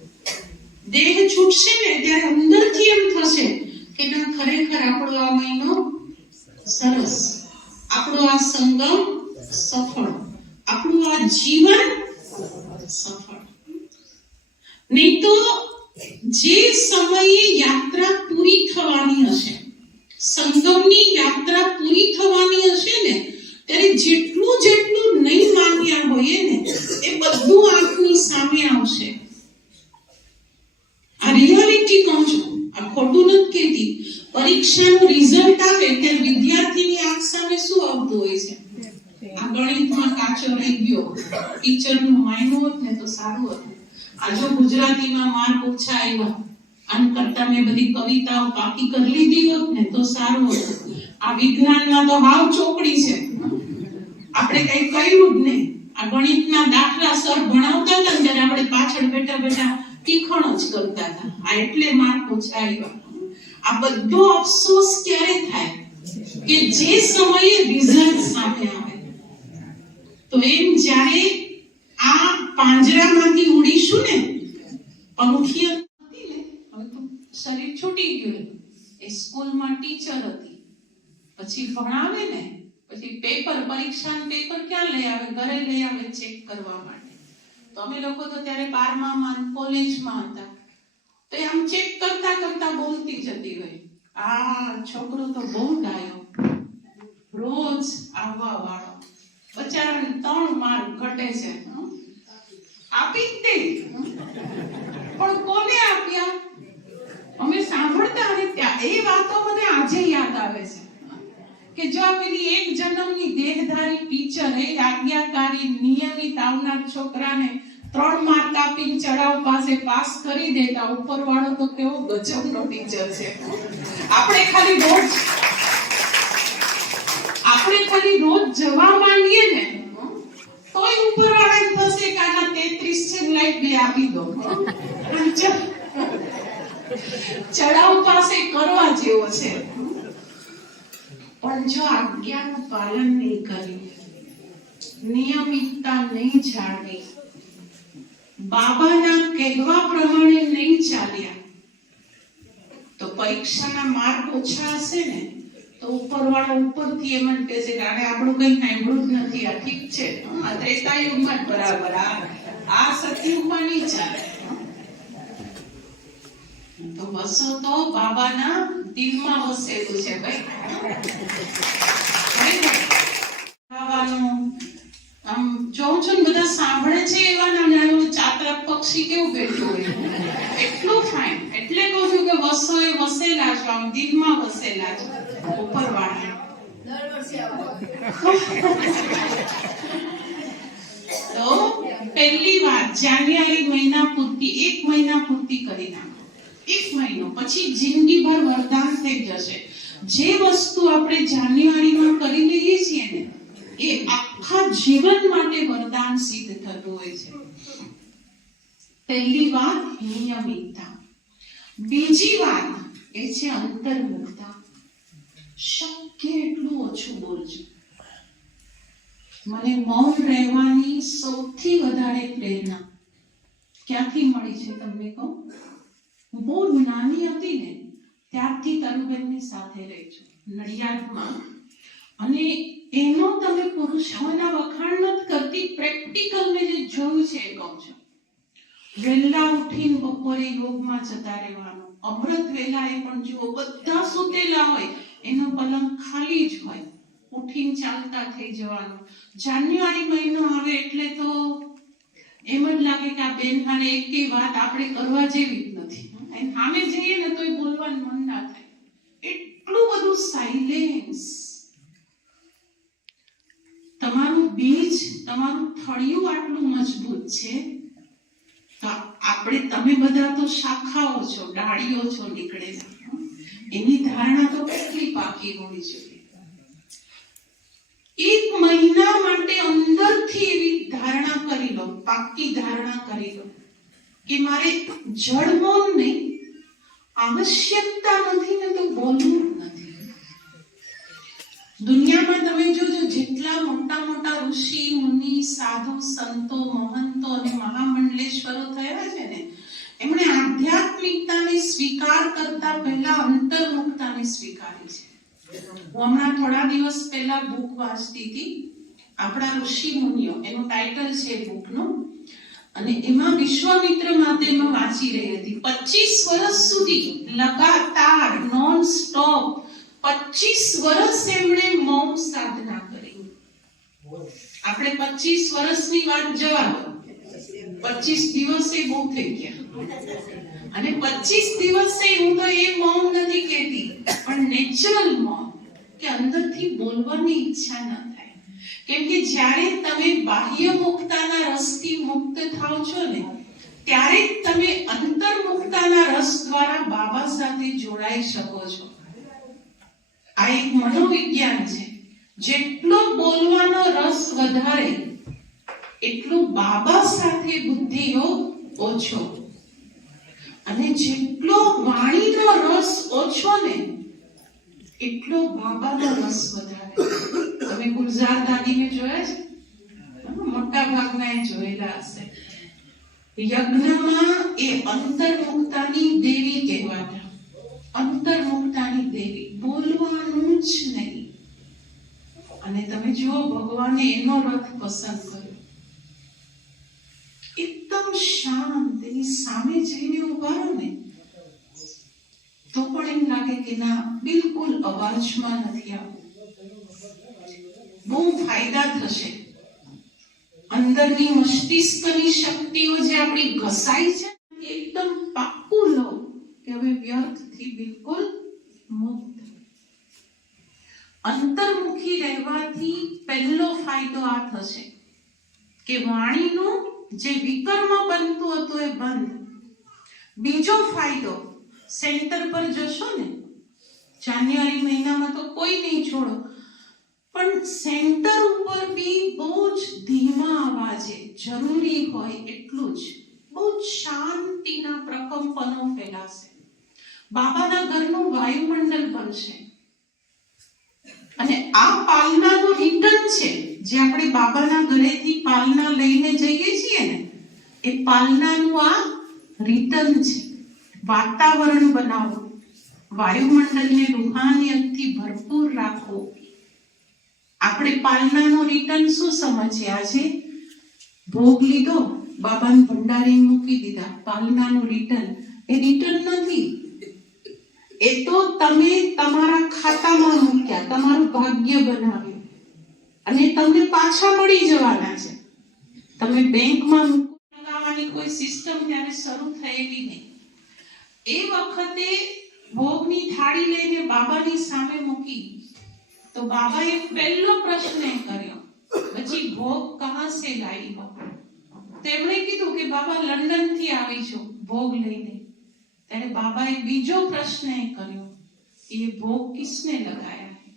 દેહ છૂટશે ને ત્યારે અંદરથી એમ થશે કે ના, ખરેખર આપણો આ મહિનો સરસ, આપણો આ સંગમ સફળ, આપણું આ જીવન સફળ. નહીં તો જે સમયે યાત્રા પૂરી થવાની હશે, સંગમની યાત્રા પૂરી થવાની હશે ને, ત્યારે જેટલું નહીં માન્યા હોઈએ ને એ બધું આંખની સામે આવશે. આ રિયાલિટી કહું છું, આ ખોટું નથી કહેતી. પરીક્ષાનું રિઝલ્ટ આવે ત્યારે વિદ્યાર્થીની આંખ સામે શું આવતું હોય છે? આ ગણિતમાં કાચો રહી ગયો, ટીચરનું માયનું હોત ને તો સારું હતું. આ જો ગુજરાતીમાં માર્ક ઓછા આવ્યા, આમ કરતા મેં બધી કવિતાઓ પાકી કરી લીધી હોત ને તો સારું હતું. આ વિજ્ઞાનમાં તો હાવ ચોકડી છે, આપણે કઈ કર્યું જ નહીં. આ ગણિતના દાખલા સર ભણાવતા હતા ત્યારે આપણે પાછળ બેઠા ટીખણ જ કરતા હતા. આ એટલે માર્ક ઓછા આવ્યા. આ બધો અફસોસ ક્યારે થાય? કે જે સમયે રિઝલ્ટ સામે આવે. તો એમ જ્યારે આ પાંજરામાંથી ઉડીશું ને, પંખી હતી ને, હવે તો શરીર છૂટી ગયું. એ સ્કૂલમાં ટીચર હતી, પછી ભણાવે ને, પછી પેપર, પરીક્ષાનું પેપર ક્યાં લઈ આવે? ઘરે લઈ આવે ચેક કરવા માટે. તો અમે લોકો તો ત્યારે 12માં કોલેજમાં હતા, તો આમ ચેક કરતા બોલતી જતી હોય, આ છોકરો તો બહુ ડાયો, રોજ આવવા વાળો, બચારાને 3 માર્ક ઘટે છે, આપી જ દે. પણ કોને આપ્યા? અમે સાંભળતા અને ત્યાં એ વાતો મને આજે યાદ આવે છે કે જો પેલી એક જન્મની દેહધારી ટીચર એ આજ્ઞાકારી નિયમિત આવનાર છોકરાને 3 માર્ક આપીને ચડાવ પાસે પાસ કરી દેતા, ઉપરવાળો તો કેવો ગજબનો ટીચર છે. આપણે ખાલી રોજ જવા માંડીએ ને તોય ઉપરવાળાને થશે કે આના 33 છે, લાઈટ બે આપી દો. ચડાવ પાસે કરવા જેવો છે. પણ જો આજ્ઞાનું પાલન નહીં કર્યું, નિયમિતતા નહીં જાળવી, બાબાના કહેવા પ્રમાણે નહીં ચાલ્યા, તો પરીક્ષાના માર્ક ઓછા હશે ને તો ઉપરવાળો ઉપરથી એમ જ કહે છે કે આને આપણું કઈ સાંભળ્યું જ નથી, આ ઠીક છે, આ ત્રેતા યુગમાં જ બરાબર, આ સતયુગમાં નહીં ચાલે. તો વસો તો બાબાના દિલમાં વસેલું છે ભાઈ. આમ જોઉં છું ને બધા સાંભળે છે એવા નાના ચાતક પક્ષી કેવું બેઠું હોય, એટલું ફાઇન. એટલે કહું છું કે વસો એ વસેલા છો, આમ દિલમાં વસેલા છો ઉપરવાળા. તો પહેલી વાત જાન્યુઆરી મહિના પૂરતી, 1 મહિના પૂરતી કરી નાખો. 1 મહિનો પછી જિંદગીભર વરદાન થઈ જશે. જે વસ્તુ આપણે જાન્યુઆરીમાં કરી લઈએ છીએ ને એ આખા જીવન માટે વરદાન સિદ્ધ થતું હોય છે. પહેલી વાત નિયમિતતા. બીજી વાત એ છે અંતર્મુખતા. શક્ય એટલું ઓછું બોલજો. મને મૌન રહેવાની સૌથી વધારે પ્રેરણા ક્યાંથી મળી છે તમને કહું? હું બહુ નાની હતી ને ત્યારથી તરુબેનની સાથે રહી છું નડિયાદમાં, અને એનો તમે પુરુષોના વખાણ નથી કરતી, પ્રેક્ટિકલ મેં જે જોયું છે એ કહું છું. વહેલા ઉઠીને બપોરે યોગમાં જતા રહેવાનું, અમૃત વેલાએ પણ જુઓ બધા સૂતેલા હોય, એનો પલંગ ખાલી જ હોય, ઉઠીને ચાલતા થઈ જવાનું. જાન્યુઆરી મહિનો આવે એટલે તો એમ જ લાગે કે આ બેન હારે એકેય વાત આપણે કરવા જેવી જ નથી, સામે જઈએ ને તોય બોલવાનું મન ના થાય, એટલું બધું સાયલેન્સ. તમારું બીજ, તમારું થળિયું આટલું મજબૂત છે તો તમે બધા તો શાખાઓ છો, ડાળીઓ છો નીકળેલા, એની ધારણા તો કેટલી પાકી હોવી જોઈએ. 1 મહિના માટે અંદરથી એવી ધારણા કરી લો, પાકી ધારણા કરી લો કે મારે જળમૌન નહીં, આવશ્યકતા નથી ને તો બોલવું નથી. દુનિયામાં તમે જોજો જેટલા મોટા મોટા ઋષિ મુનિ સાધુ સંતો મહંતો અને મહામંડલેશ્વરો થયા છે ને, એમણે આધ્યાત્મિકતાને સ્વીકાર કરતા પહેલા અંતર્મુખતાને સ્વીકારી છે. હું હમણાં થોડા દિવસ પહેલા બુક વાંચતી હતી, આપણા ઋષિ મુનિઓ, એનું ટાઇટલ છે બુકનું, અને એમાં વિશ્વામિત્ર માતેમાં વાંચી રહી હતી. 25 વર્ષ સુધી લગાતાર નોન સ્ટોપ 25 વર્ષ એમણે મૌન સાધના કરી. આપણે 25 વર્ષની વાત જવા દો, 25 દિવસે બહુ થઈ ગયા, અને 25 દિવસે હું તો એ મૌન નથી કહેતી, પણ નેચરલ મૌન, કે અંદરથી બોલવાની ઈચ્છા ન થાય. કેમ કે જ્યારે તમે બાહ્ય મુક્તાના રસથી મુક્ત થાવ છો ને, ત્યારે તમે અંતર્મુક્તાના રસ દ્વારા બાબા સાથે જોડાઈ શકો છો. આ એક મનોવિજ્ઞાન છે. જેટલો બોલવાનો રસ વધારે એટલો બાબા સાથે બુદ્ધિયોગ ઓછો, અને જેટલો વાણીનો રસ ઓછો ને એટલો બાબાનો રસ વધારે. તમે ગુલઝાર દાદીને જોયા છે? મોટા ભાગના એ જોયેલા હશે. યજ્ઞમાં એ અંતર્મુક્તાની દેવી કહેવાતા, અંતર્મુક્તાની દેવી, બોલવાનું જ નહીં. અને તમે જુઓ ભગવાને એનો રથ પસંદ કર્યો, એકદમ શાંત, એની સામે જઈને ઉભા રહો ને તો પણ એમ લાગે કે ના, બિલકુલ અવાજમાં નથી આવવું. બહુ ફાયદા થશે. અંદરની મસ્તિષ્કની શક્તિઓ જે આપણી ઘસાઈ છે એકદમ પાક્કું લો કે હવે વ્યર્થથી બિલકુલ મુક્ત. અંતર્મુખી રહેવાથી પહેલો ફાયદો આ થશે કે વાણીનું જે વિકર્મ બનતું હતું એ બંધ. બીજો ફાયદો, સેન્ટર પર જશો ને, જાન્યુઆરી મહિનામાં તો કોઈ નહીં છોડો, પણ સેન્ટર ઉપર બી બહુ જ ધીમા અવાજે, જરૂરી હોય એટલું જ, બહુ જ શાંતિના પ્રકંપનો ફેલાશે. બાબાના ઘરનું વાયુમંડળ બનશે. અને આ પાલનાનું રિટર્ન છે, જે આપણે બાબાના ઘરેથી પાલના લઈને જઈએ છીએ ને, એ પાલનાનું આ રિટર્ન છે. વાતાવરણ બનાવો, વાયુમંડળને રૂહાનિયતથી ભરપૂર રાખો. આપણે પાલનાનું રિટર્ન શું સમજીએ? આજે ભોગ લીધો, બાબાને ભંડારી મૂકી દીધા, પાલનાનું રિટર્ન એ રિટર્ન નથી. એ તો તમે તમારા ખાતામાં મૂક્યા, તમારું ભાગ્ય બનાવ્યું અને તમને પાછા મળી જવાના છે. તમે બેંકમાં લગાવવાની કોઈ સિસ્ટમ ત્યારે શરૂ થયેલી નહીં. એ વખતે ભોગની થાળી લઈને બાબાની સામે મૂકી તો બાબાએ પહેલો પ્રશ્ન કર્યો, પછી ભોગ કહા સે लाई हो? તેમણે કીધું કે બાબા લંડન થી આવી છું ભોગ લઈને. ત્યારે બાબાએ બીજો પ્રશ્ન કર્યો, એ ભોગ કિસને લગાયા है?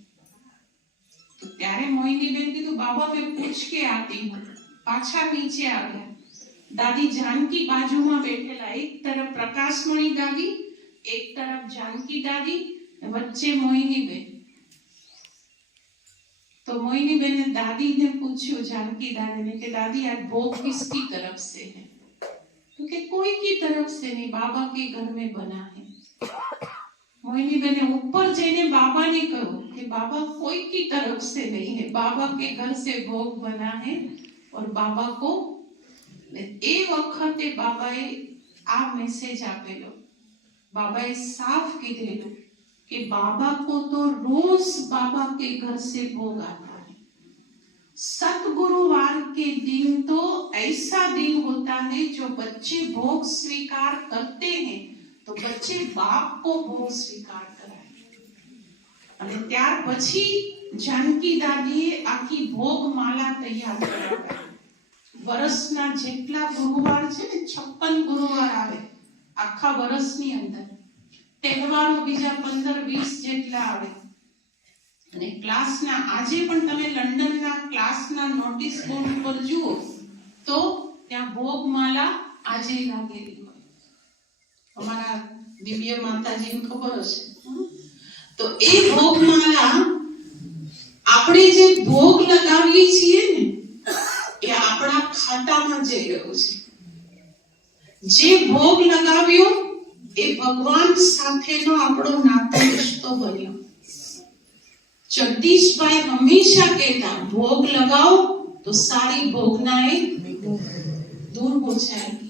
તો ત્યારે મોહિનીબેન કીધું, બાબા મેં પૂછ કે આતી હું. પાછા નીચે આવ્યા. દાદી જાનકી બાજુમાં બેઠેલા, એક તરફ પ્રકાશમણી દાદી, એક તરફ જાનકી દાદી, વચ્ચે મોહિનીબેન. तो मोहिनी ने दादी ने पूछो, जानकी दादी ने, कि दादी आज भोग किसकी तरफ से है? तो कि कोई की तरफ से नहीं, बाबा के घर में बना है. मोहिनी बहन ने ऊपर जाने बाबा ने कहो कि बाबा कोई की तरफ से नहीं है, बाबा के घर से भोग बना है और बाबा को ए वखते बाबाए आ मैसेज आपेलो. बाबाए साफ कीधेलू कि बाबा को तो रोज बाबा के घर से भोग आता है. सतगुरुवार के दिन तो ऐसा दिन होता है जो बच्चे भोग स्वीकार करते हैं तो बच्चे बाप को भोग स्वीकार कराए. અને ત્યાર પછી જાનકી દાદીએ આખી ભોગ માલા તૈયાર કરાવી. વર્ષના જેટલા ગુરુવાર છે ને, 56 ગુરુવાર આવે આખા વર્ષની અંદર. તહેવારો બીજા 15-20 જેટલા આવે. અને ક્લાસના આજે પણ તમે લંડનના ક્લાસના નોટિસ બોર્ડ ઉપર જુઓ તો ત્યાં ભોગમાલા આજે લાગેલી હોય. અમારા દિવ્ય માતાજીને ખબર હશે. તો એ ભોગમાલા આપણે જે ભોગ લગાવીએ છીએ ને, એ આપણા ખાતામાં જઈ રહ્યો છે. જે ભોગ લગાવ્યો એ ભગવાન સાથેનો આપણો નાતો રિશ્તો બન્યો. જગદીશભાઈ હંમેશા કહેતા, ભોગ લગાओ तो सारी भोगनाएं दूर हो जाएगी.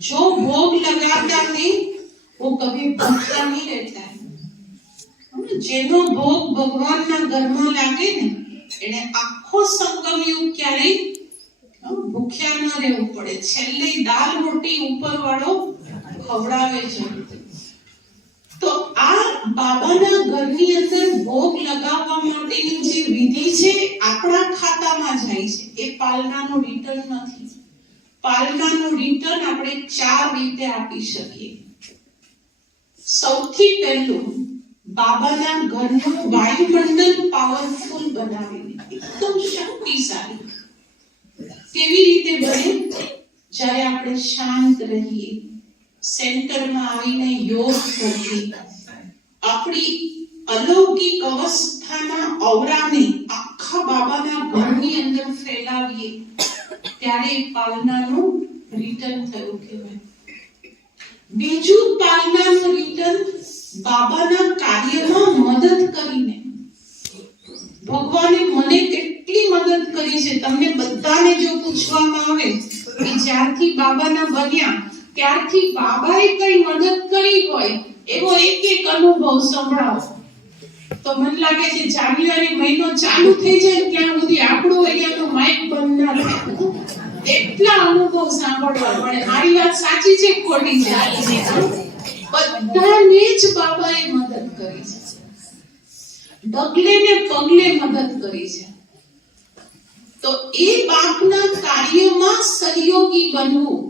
जो भोग लगाता है वो कभी भूखा नहीं रहता है. જેનો ભોગ ભગવાનના ઘરમાં લાગે ને, એને આખો સંગમ યુગ ક્યારેય ભૂખ્યા ન રહેવું પડે. છેલ્લે દાલ રોટી ઉપર વાળો ખવડાવે છે. તો આ બાબાના ઘરની અંદર ભોગ લગાવવા માટેની જે વિધિ છે, આપણા ખાતામાં જાય છે. એ પાલનાનું રિટર્ન નથી. પાલનાનું રિટર્ન આપણે 4 રીતે આપી શકીએ. સૌથી પહેલું, બાબાના ઘરનું વાયુમંડળ પાવરફુલ બનાવી, એકદમ શક્તિશાળી. કેવી રીતે બને? જ્યારે આપણે શાંત રહીએ, સેન્ટરમાં આવીને યોગ કરીએ, આપણી અલૌકિક અવસ્થાના ઔરાને આખા બાબાના ઘરની અંદર ફેલાવીએ, ત્યારે પાલનાનું રિટર્ન થયું કહેવાય. બીજું, પાલનાનું રિટર્ન બાબાના કાર્યમાં મદદ કરીને. ભગવાને મને કેટલી મદદ કરી છે, તમને બધાને જો પૂછવામાં આવે કે જ્યારથી બાબાના બન્યા ત્યારથી બાબાએ કઈ મદદ કરી હોય એવો એક અનુભવ સંભળાવો. તો મને લાગે છે જાન્યુઆરી મહિનો ચાલુ થઈ જાય ત્યાં સુધી આપણું અહીંયાનું માઇક બંધ ના થાય. એટલા અનુભવ સાંભળવા મળે. મારી વાત સાચી છે ખોટી છે? બધાને જ બાબાએ મદદ કરી છે, ડગલે ને પગલે મદદ કરી છે. તો એ બાપના કાર્યમાં સહયોગી બનવું,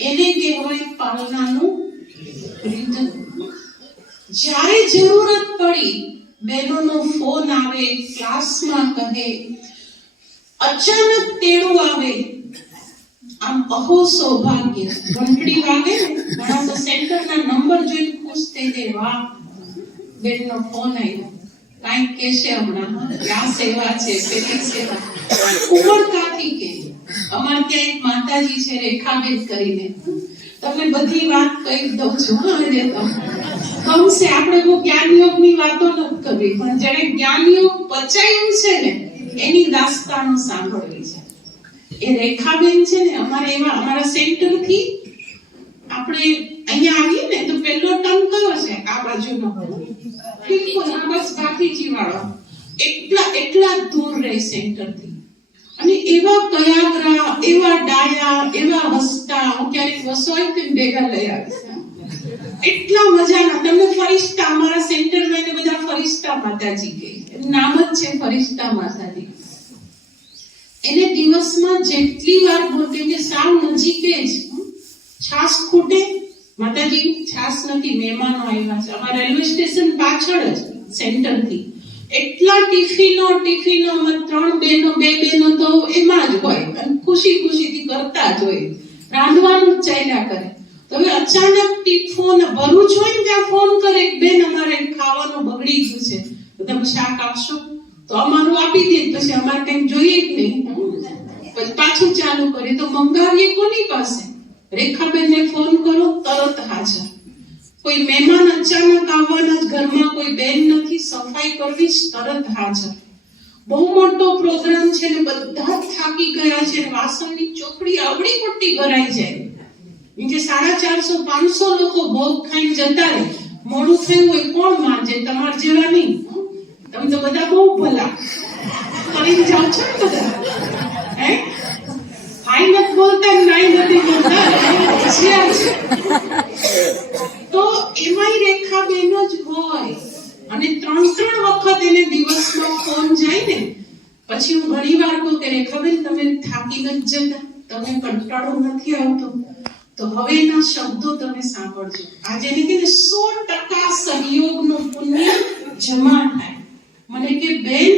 એને કહેવાય પાલનાનું રિટર્ન. જ્યારે જરૂરત પડી, બહેનોનો ફોન આવે, ક્લાસમાં કહે, અચાનક તેડું આવે, આમ અહો સૌભાગ્ય. ઘંટડી વાગે ને, ઘણા તો સેન્ટરના નંબર જોઈને ખુશ થઈ જાય, વાહ બેનનો ફોન આવ્યો. કાંઈક કહેશે હમણાં, હા, કે આ સેવા છે, પેલી સેવા. ઉમળકાથી કે અમારે ત્યાં એક માતાજી છે રેખાબેન કરીને, તમે બધી વાત કહી દઉં છું. ગમશે, આપણે બહુ જ્ઞાન યોગની વાતો નથી કરવી, પણ જેને જ્ઞાન યોગ પચાયું છે ને એની દાસ્તાનો સાંભળવી છે. એ રેખાબેન છે ને અમારા સેન્ટરથી આપણે અહીંયા આવીએ ને તો પહેલો ટર્ન કયો છે? આ બાજુનો, બિલકુલ આ બસ ગાંધીજી વાળો. એટલા દૂર રહે સેન્ટરથી. અને એવા કયાગરા, એવા ડાયા, એવા હસતા. હું ક્યારેક વસોય તો ભેગા લઈ આવીશ. એટલા મજાના. તમને ફરિશ્તા, અમારા સેન્ટરમાં એને બધા ફરિશ્તા માતાજી કહે. નામ જ છે ફરિશ્તા માતાજી. એને દિવસમાં જેટલી વાર બોલતે કે સાવ નજીકે જ છાસ ખૂટે, માતાજી છાસ નથી, મહેમાનો આવ્યા છે. અમારા રેલવે સ્ટેશન પાછળ જ સેન્ટરથી એટલા ટિફિનો અમે 3 બહેનો 2 બહેનો તો એમાં જ હોય અને ખુશીથી કરતા જ હોય, રાંધવાનું જ ચાલ્યા કરે. તો હવે અચાનક ફોન ભરૂચ હોય ને ત્યાં ફોન કરે, બેન અમારે ખાવાનું બગડી ગયું છે, તમે શાક આપશો? તો અમારું આપી દે, પછી અમારે કંઈક જોઈએ જ નહીં. પછી પાછું ચાલુ કરે તો મંગાવીએ કોની પાસે? રેખાબેનને ફોન કરો, તરત હાજર. કોઈ મહેમાન અચાનક આવવાના જ, ઘરમાં કોઈ બેન નથી, સફાઈ કરવી, તરત હાજર. બહુ મોટો પ્રોગ્રામ છે ને બધા થાકી ગયા છે, વાસણની ચોકડી આવડી મોટી ભરાઈ જાય. કે 450-500 લોકો ભોગ ખાઈને જતા રહે. મોડું થયું હોય કોણ માનજે? તમાર જેવા નહીં. તમે તો બધા બહુ ભલા કરીને જાઓ છો ને બધા. હાઈ નથી બોલતા, નાઈ નથી બોલતા. તો એમાંય રેખાબેન જ હોય. અને 3 વખત એને દિવસમાં ફોન જાય ને, પછી હું ઘણી વાર કહું કે રેખાબેન તમે થાકી નથી જતા? તમને કંટાળો નથી આવતો? તો હવે એના શબ્દો તમે સાંભળજો. આજે એને કે 100% સંયોગનું પુણ્ય જમા થાય. મને કે બેન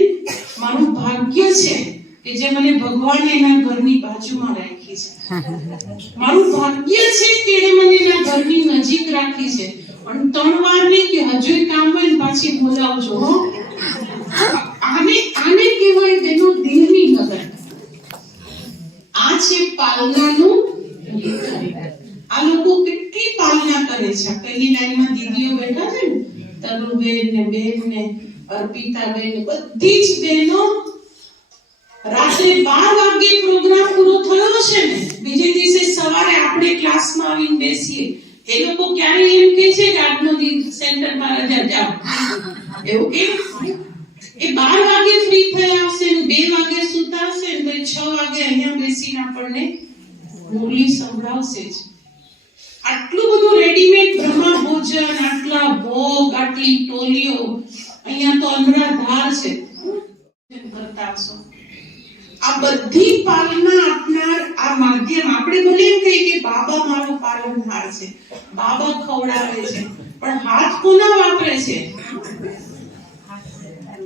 મારું ભાગ્ય છે કે જે મને ભગવાને એના ઘરની બાજુમાં રાખી છે. મારું ભાગ્ય છે કે એને મને એના ઘરની નજીક રાખી છે. પણ 3 વાર નહીં કે હજુ કામ હોય ને પાછી બોલાવજો. આને કહેવાય બેનો દિલની લગન. આ છે પાલનાનું. આ લોકો કેટલી પાલના કરે છે. પહેલી લાઈનમાં દીદીઓ બેઠા છે ને, તરુબેન ને બેન ને અર્પિતાબેન, બધી જ બહેનો રાત્રે 12 વાગે પ્રોગ્રામ પૂરો થયો છે ને, બીજે દિવસે સવારે આપણે ક્લાસમાં આવીને બેસીએ. એ લોકો ક્યારે એમ કહે છે કે આજનો દિવસ સેન્ટરમાં રજા જાઓ, એવું કે એ 12 વાગે ફ્રી થઈ આવશે ને 2 વાગે સુતા હશે ને 6 વાગે અહીંયા બેસીને આપણને મુરલી સંભળાવશે જ. આટલું બધું રેડીમેડ બ્રહ્મા ભોજન, આટલા ભોગ, આટલી ટોલીઓ, અહીંયા તો અનરાધાર છે કરતા હશો. આ બધી પાલના આપનાર આ માધ્યમ. આપણે ભલે એમ કહીએ કે બાબા મારો પાલનહાર છે, બાબા ખવડાવે છે, પણ હાથ કોના વાપરે છે?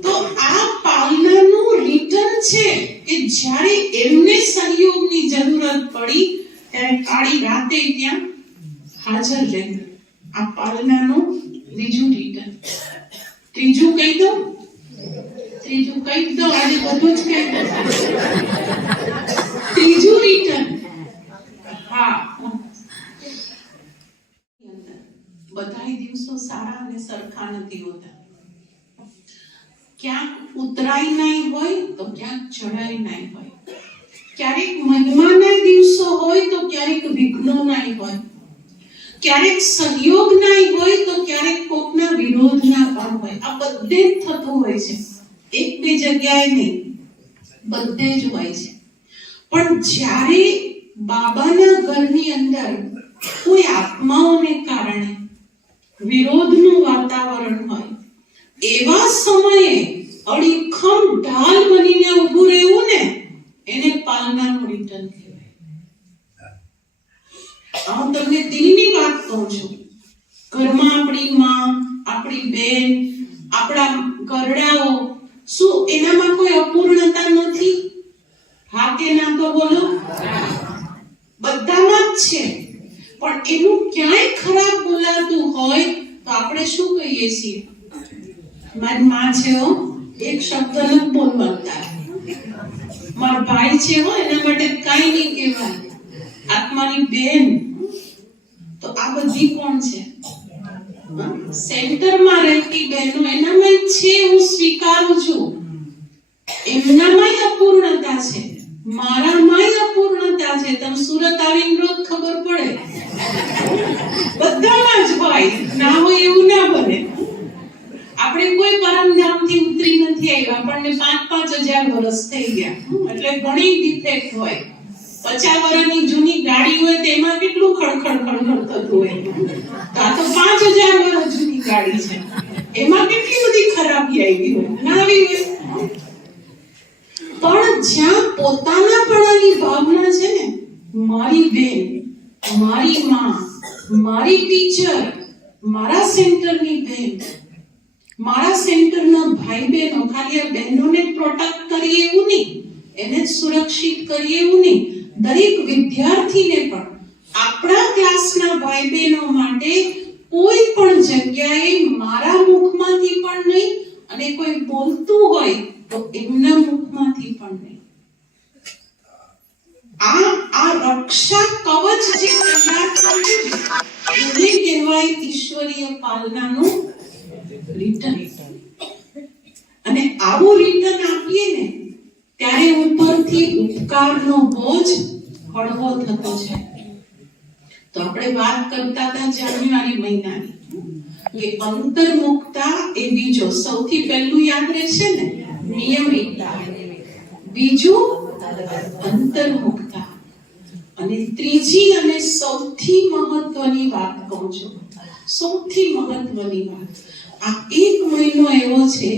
તો આ પાલનાનું રિટર્ન છે કે જ્યારે એમને સહયોગની જરૂરત પડી ત્યારે કાળી રાતે ત્યાં હાજર રહે. આ પાલનાનું બીજું રિટર્ન. ત્રીજું કહી દો, આજે બધું જ કહી દો. ત્રીજું રિટર્ન. હા, બધાય દિવસો સારા અને સરખા નથી હોતા. ક્યાંક ઉતરાય નહીં હોય તો ક્યાંક ચડાય નહીં હોય. ક્યારેક મહિમાના દિવસો હોય તો ક્યારેક વિઘ્નો નહીં હોય. ક્યારેક સહયોગ નહીં હોય તો ક્યારેક કોકના વિરોધના પણ હોય. આ બધે જ થતું હોય છે, 1-2 જગ્યાએ નહીં, બધે જ હોય છે. પણ જ્યારે બાબાના ઘરની અંદર કોઈ આત્માઓને કારણે વિરોધનું વાતાવરણ હોય, એવા સમયે અડીખમ ઢાલ બનીને ઊભું રહેવું ને, એને પાલનાનું રિટર્ન કહેવાય. હું તમને દિલની વાત કહું છું. ઘરમાં આપણી માં, આપણી બેન, આપણા ઘરડાઓ, શું એનામાં કોઈ અપૂર્ણતા નથી? હા કે ના તો બોલો. બધામાં જ છે. પણ એનું ક્યાંય ખરાબ બોલાતું હોય તો આપણે શું કહીએ છીએ? મારી માં છે હો, એક શબ્દ ન બોલતા. મારા ભાઈ છે હો, એના માટે કઈ નહીં કહેવાય. આત્માની બેન. તો આ બધી કોણ છે? સેન્ટરમાં રહેતી બહેનો, એનામાં છે, હું સ્વીકારું છું. એમનામાં અપૂર્ણતા છે, મારામાં અપૂર્ણતા છે. તમે સુરત આવીને રોજ ખબર પડે. બધામાં જ હોય, ના હોય એવું ના બને. આપણે કોઈ પરમધામથી ઉતરી નથી આવ્યા, આપણને 5,000 વર્ષ થઈ ગયા, એટલે ઘણી ડિફેક્ટ હોય. 50 વર્ષની જૂની ગાડી હોય તેમાં કેટલું ખડખડ ખડખડ થતું હોય. તો આ તો 5,000 વર્ષ જૂની ગાડી છે, એમાં કેટલી બધી ખરાબી આવી હોય, ના આવી હોય. પણ જ્યાં પોતાનાપણાની ભાવના છે ને, મારી બેન, મારી માં, મારી ટીચર, મારા સેન્ટરની બેન, મારા સેન્ટરના ભાઈ બહેનો, ખાલી આ બહેનોને પ્રોટેક્ટ કરીએ એવું નહીં, એને સુરક્ષિત કરીએ એવું નહીં. દરેક વિદ્યાર્થીને પણ આપણા ક્લાસના ભાઈ બહેનો માટે કોઈ પણ જગ્યાએ મારા મુખમાંથી પણ નહીં, અને કોઈ બોલતું હોય તો એમના મુખમાંથી પણ નહીં. આ રક્ષા કવચ જે તૈયાર કર્યું છે, એને કહેવાય ઈશ્વરીય પાલનાનું રિટર્ન. અને આવું રિટર્ન આપીએ ને ત્યારે ઉપરથી ઉપકારનો બોજ હળવો થતો છે. તો આપણે વાત કરતા હતા જાન્યુઆરી મહિનાની, કે અંતર્મુખતા એ બીજો સૌથી પહેલું યાદ રહેશે ને, નિયમિતતા. બીજું અંતર્મુખતા. અને ત્રીજી અને સૌથી મહત્વની વાત કહું છું, સૌથી મહત્વની વાત, આ એક મહિનો એવો છે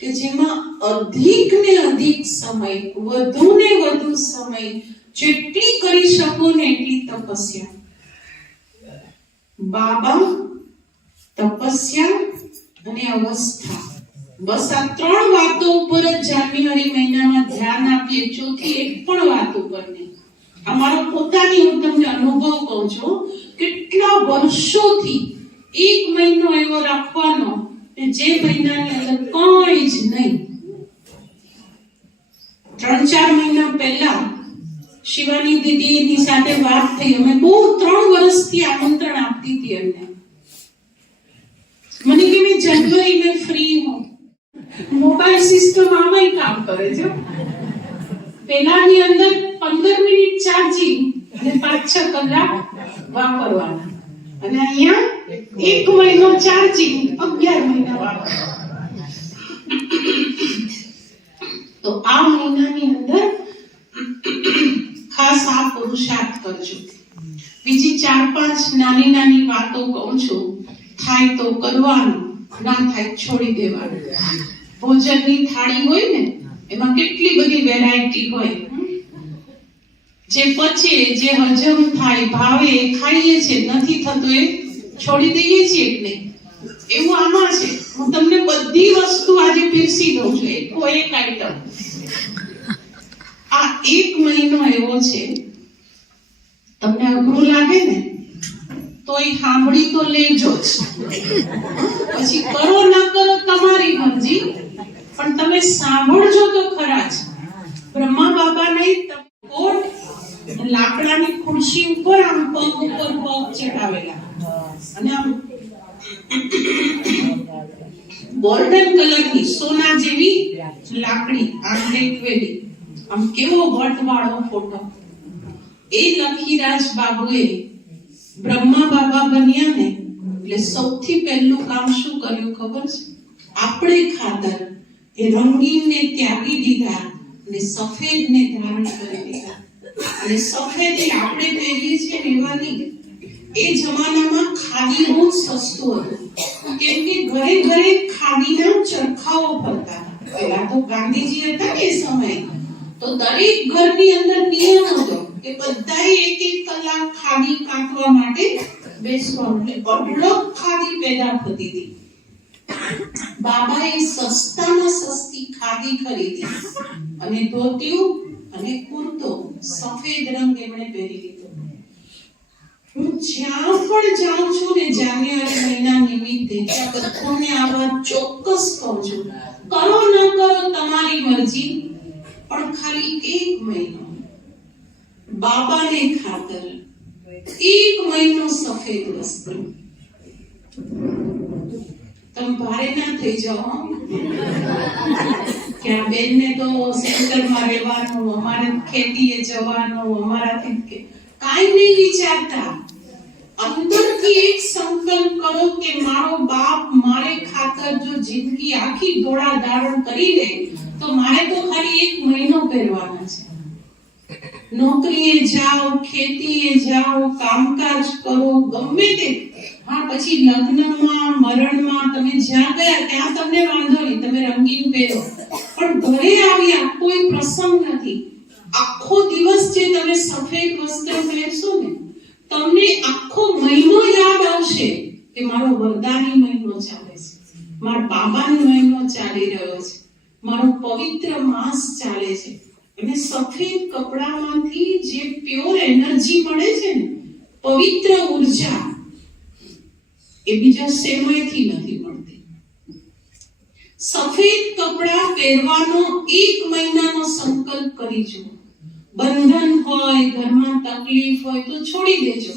કે જેમાં અધિક ને અધિક સમય, વધુ ને વધુ સમય, જેટલી કરી શકો ને એટલી તપસ્યા. બાબા, તપસ્યા અને અવસ્થા, બસ આ 3 વાતો ઉપર જ જાન્યુઆરી મહિનામાં ધ્યાન આપીએ. ચોથી એક પણ વાત ઉપર નહીં. અમારો પોતાની, હું તમને અનુભવ કહું છું, કેટલા વર્ષોથી એક મહિનો એવો રાખવાનો જે મહિનાની અંદર કોઈ જ નહીં. 3-4 મહિના પહેલા શિવાની દીદીની સાથે વાત થઈ. અમે બહુ 3 વર્ષથી આમંત્રણ આપતી હતી એમને. મને કે મેં જનવરી में फ्री हूं. મોબાઈલ સિસ્ટમ આમાંય કામ કરે છે. પેલાની અંદર 15 મિનિટ ચાર્જિંગ અને 5-6 કલાક વાપરવાના, અને અહીંયા 1 મહિનો ચાર્જિંગ, 11 મહિના વાપરવાના. તો આ મહિનાની અંદર ખાસ આ પુરુષાર્થ કરજો. બીજી 4-5 નાની નાની વાતો કહું છું. થાય તો કરવાનું, ના થાય છોડી દેવાનું. ભોજનની થાળી હોય ને, એમાં કેટલી બધી વેરાયટી હોય. જે પચે, જે હજમ થાય, ભાવે ખાઈએ છે, નથી થતું એ છોડી દઈએ છીએ કે નહીં. એવું આમાં છે. હું તમને બધી વસ્તુ આજે પીરસી દઉં છું, કોઈ એક આઈટમ. આ 1 મહિનો એવો છે, તમને અઘરું લાગે ને તો એ સાંભળી તો લેજો જ. પછી કરો ના કરો તમારી મરજી, પણ તમે સાંભળજો તો ખરા જ. બ્રહ્મા બાબા નહીં, કોટ લાકડાની ખુરશી ઉપર આમ પગ ઉપર પગ ચડાવેલા, અને આમ ગોલ્ડન કલરની સોના જેવી લાકડી આમ ટેકવેલી, આમ કેવો વટવાળો ફોટો. એ લખીરાજ બાબુએ બ્રહ્મા બાબા બન્યા ને એટલે સૌથી પહેલું કામ શું કર્યું ખબર છે? આપણે ખાતર એ રંગીનને ત્યાગી દીધા અને સફેદને ધારણ કરી દીધા. અને સફેદ એ આપણે પહેરીએ છીએ એવા નહીં. એ જમાનામાં ખાદી બહુ સસ્તું હતું, કેમ કે ઘરે ઘરે ખાદીના ચરખાઓ ફરતા. પેલા તો ગાંધીજી હતા ને એ સમયે, તો દરેક ઘરની અંદર નિયમ હતો કે બધાએ 1-1 કલાક ખાદી કાઢવા માટે બેસવાનું. અઢળક ખાદી પેદા થતી હતી. બાબાએ સસ્તામાં સસ્તી ખાદી ખરીદી અને ધોતિયું અને કુર્તો સફેદ રંગ એમણે પહેરી લીધો. હું જ્યાં પણ જાઉં છું ને જાન્યુઆરી મહિના નિમિત્તે ત્યાં બધાને આ વાત ચોક્કસ કહું છું, કરો ન કરો તમારી મરજી, પણ ખાલી 1 મહિનો બાબાને ખાતર 1 મહિનો સફેદ વસ્ત્ર. તમે ભારે ના થઈ જાઓ કે આ બેનને તો સેન્ટરમાં રહેવાનું, અમારે ખેતીએ જવાનું, અમારાથી કાંઈ નહીં વિચારતા. અંદરથી એક સંકલ્પ કરો કે મારો બાપ મારે ખાતર જો જિંદગી આખી ઘોડા ધારણ કરી લે તો મારે તો ખાલી 1 મહિનો પહેરવાના છે. નોકરીએ જાઓ, ખેતીએ જાઓ, કામકાજ કરો, ગમે તે. હા, પછી લગ્નમાં, મરણમાં તમે જ્યાં ગયા ત્યાં તમને વાંધો નહીં, તમે રંગીન પહેરો, પણ ઘરે આવ્યા કોઈ પ્રસંગ નથી. આખો દિવસ જે તમે સફેદ વસ્ત્ર પહેરશો ને, તમને આખો મહિનો યાદ આવશે કે મારો વરદાની મહિનો ચાલે છે, મારા બાબાનો મહિનો ચાલી રહ્યો છે, મારો પવિત્ર માસ ચાલે છે. અને સફેદ કપડામાંથી જે પ્યોર એનર્જી મળે છે ને, પવિત્ર ઉર્જા, એ બીજા શેમાંથી નથી મળતી. સફેદ કપડા પહેરવાનો 1 મહિનાનો સંકલ્પ કરી જુઓ. બંધન હોય, ઘરમાં તકલીફ હોય તો છોડી દેજો,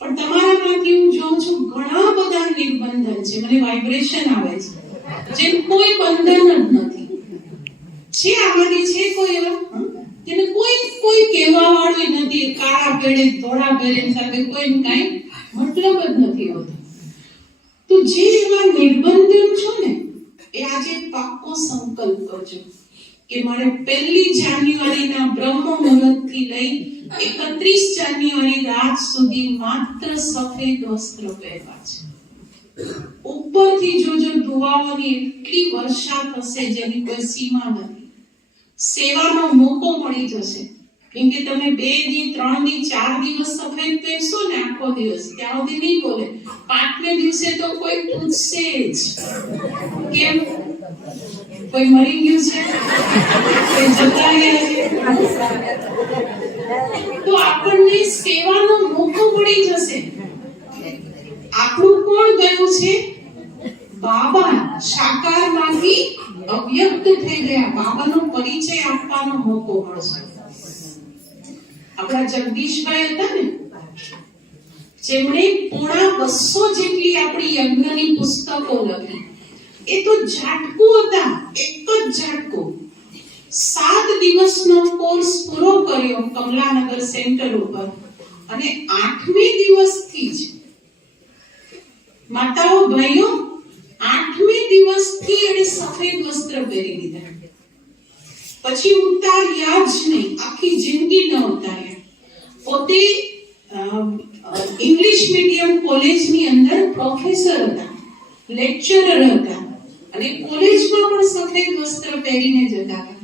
પણ તમારામાંથી હું જોઉં છું ઘણા બધા નિર્બંધન છે, મને વાઇબ્રેશન આવે છે, જેમ કોઈ બંધન જ નથી. છે આમાંથી છે કોઈ એવા જેને કોઈ કહેવા વાળું નથી, કાળા પેડે ધોળા પેડે સાથે કોઈ કાંઈ મતલબ જ નથી હોતો. તો જે એવા નિર્બંધન છો ને, એ આજે પાક્કો સંકલ્પ કરજો કે મારે 1 જાન્યુઆરીના બ્રહ્મ મુહૂર્તથી લઈ 31 જાન્યુઆરી રાત સુધી માત્ર સફેદ વસ્ત્ર પહેરવા છે. ઉપરથી જોજો દુઆઓની એટલી વર્ષા થશે જેની કોઈ સીમા નથી. સેવાનો મોકો મળી જશે, કેમ કે તમે 2 દી 3 દી 4 દિવસ સફેદ પહેરશો ને આખો દિવસ, ત્યાં સુધી નહીં બોલે. 5મે દિવસે તો કોઈ પૂછશે જ કેમ, કોઈ મરી ગયું છે, કોઈ જતા રહ્યા છે, તો આપણને સેવાનો મોકો મળી જશે. આપણું કોણ ગયું છે? બાબા સાકારમાંથી અવ્યક્ત થઈ ગયા. બાબાનો પરિચય આપવાનો મોકો મળશે. આપણા જગદીશભાઈ હતા ને, જેમણે 250 જેટલી આપણી યજ્ઞની પુસ્તકો લખી. એ તો ઝાટકું હતા, એક જ ઝાટકું. 7 દિવસનો કોર્સ પૂરો કર્યો કમલાનગર સેન્ટર ઉપર, અને 8મે દિવસથી જ માતાઓ ભાઈઓ 8મે દિવસથી એને સફેદ વસ્ત્ર પહેરી લીધા. પછી ઉતાર્યા જ નહીં, આખી જિંદગી ન ઉતાર્યા. પોતે ઇંગ્લિશ મીડિયમ કોલેજની અંદર પ્રોફેસર હતા, લેક્ચરર હતા, અને કોલેજમાં પણ સફેદ વસ્ત્ર પહેરીને જતા હતા.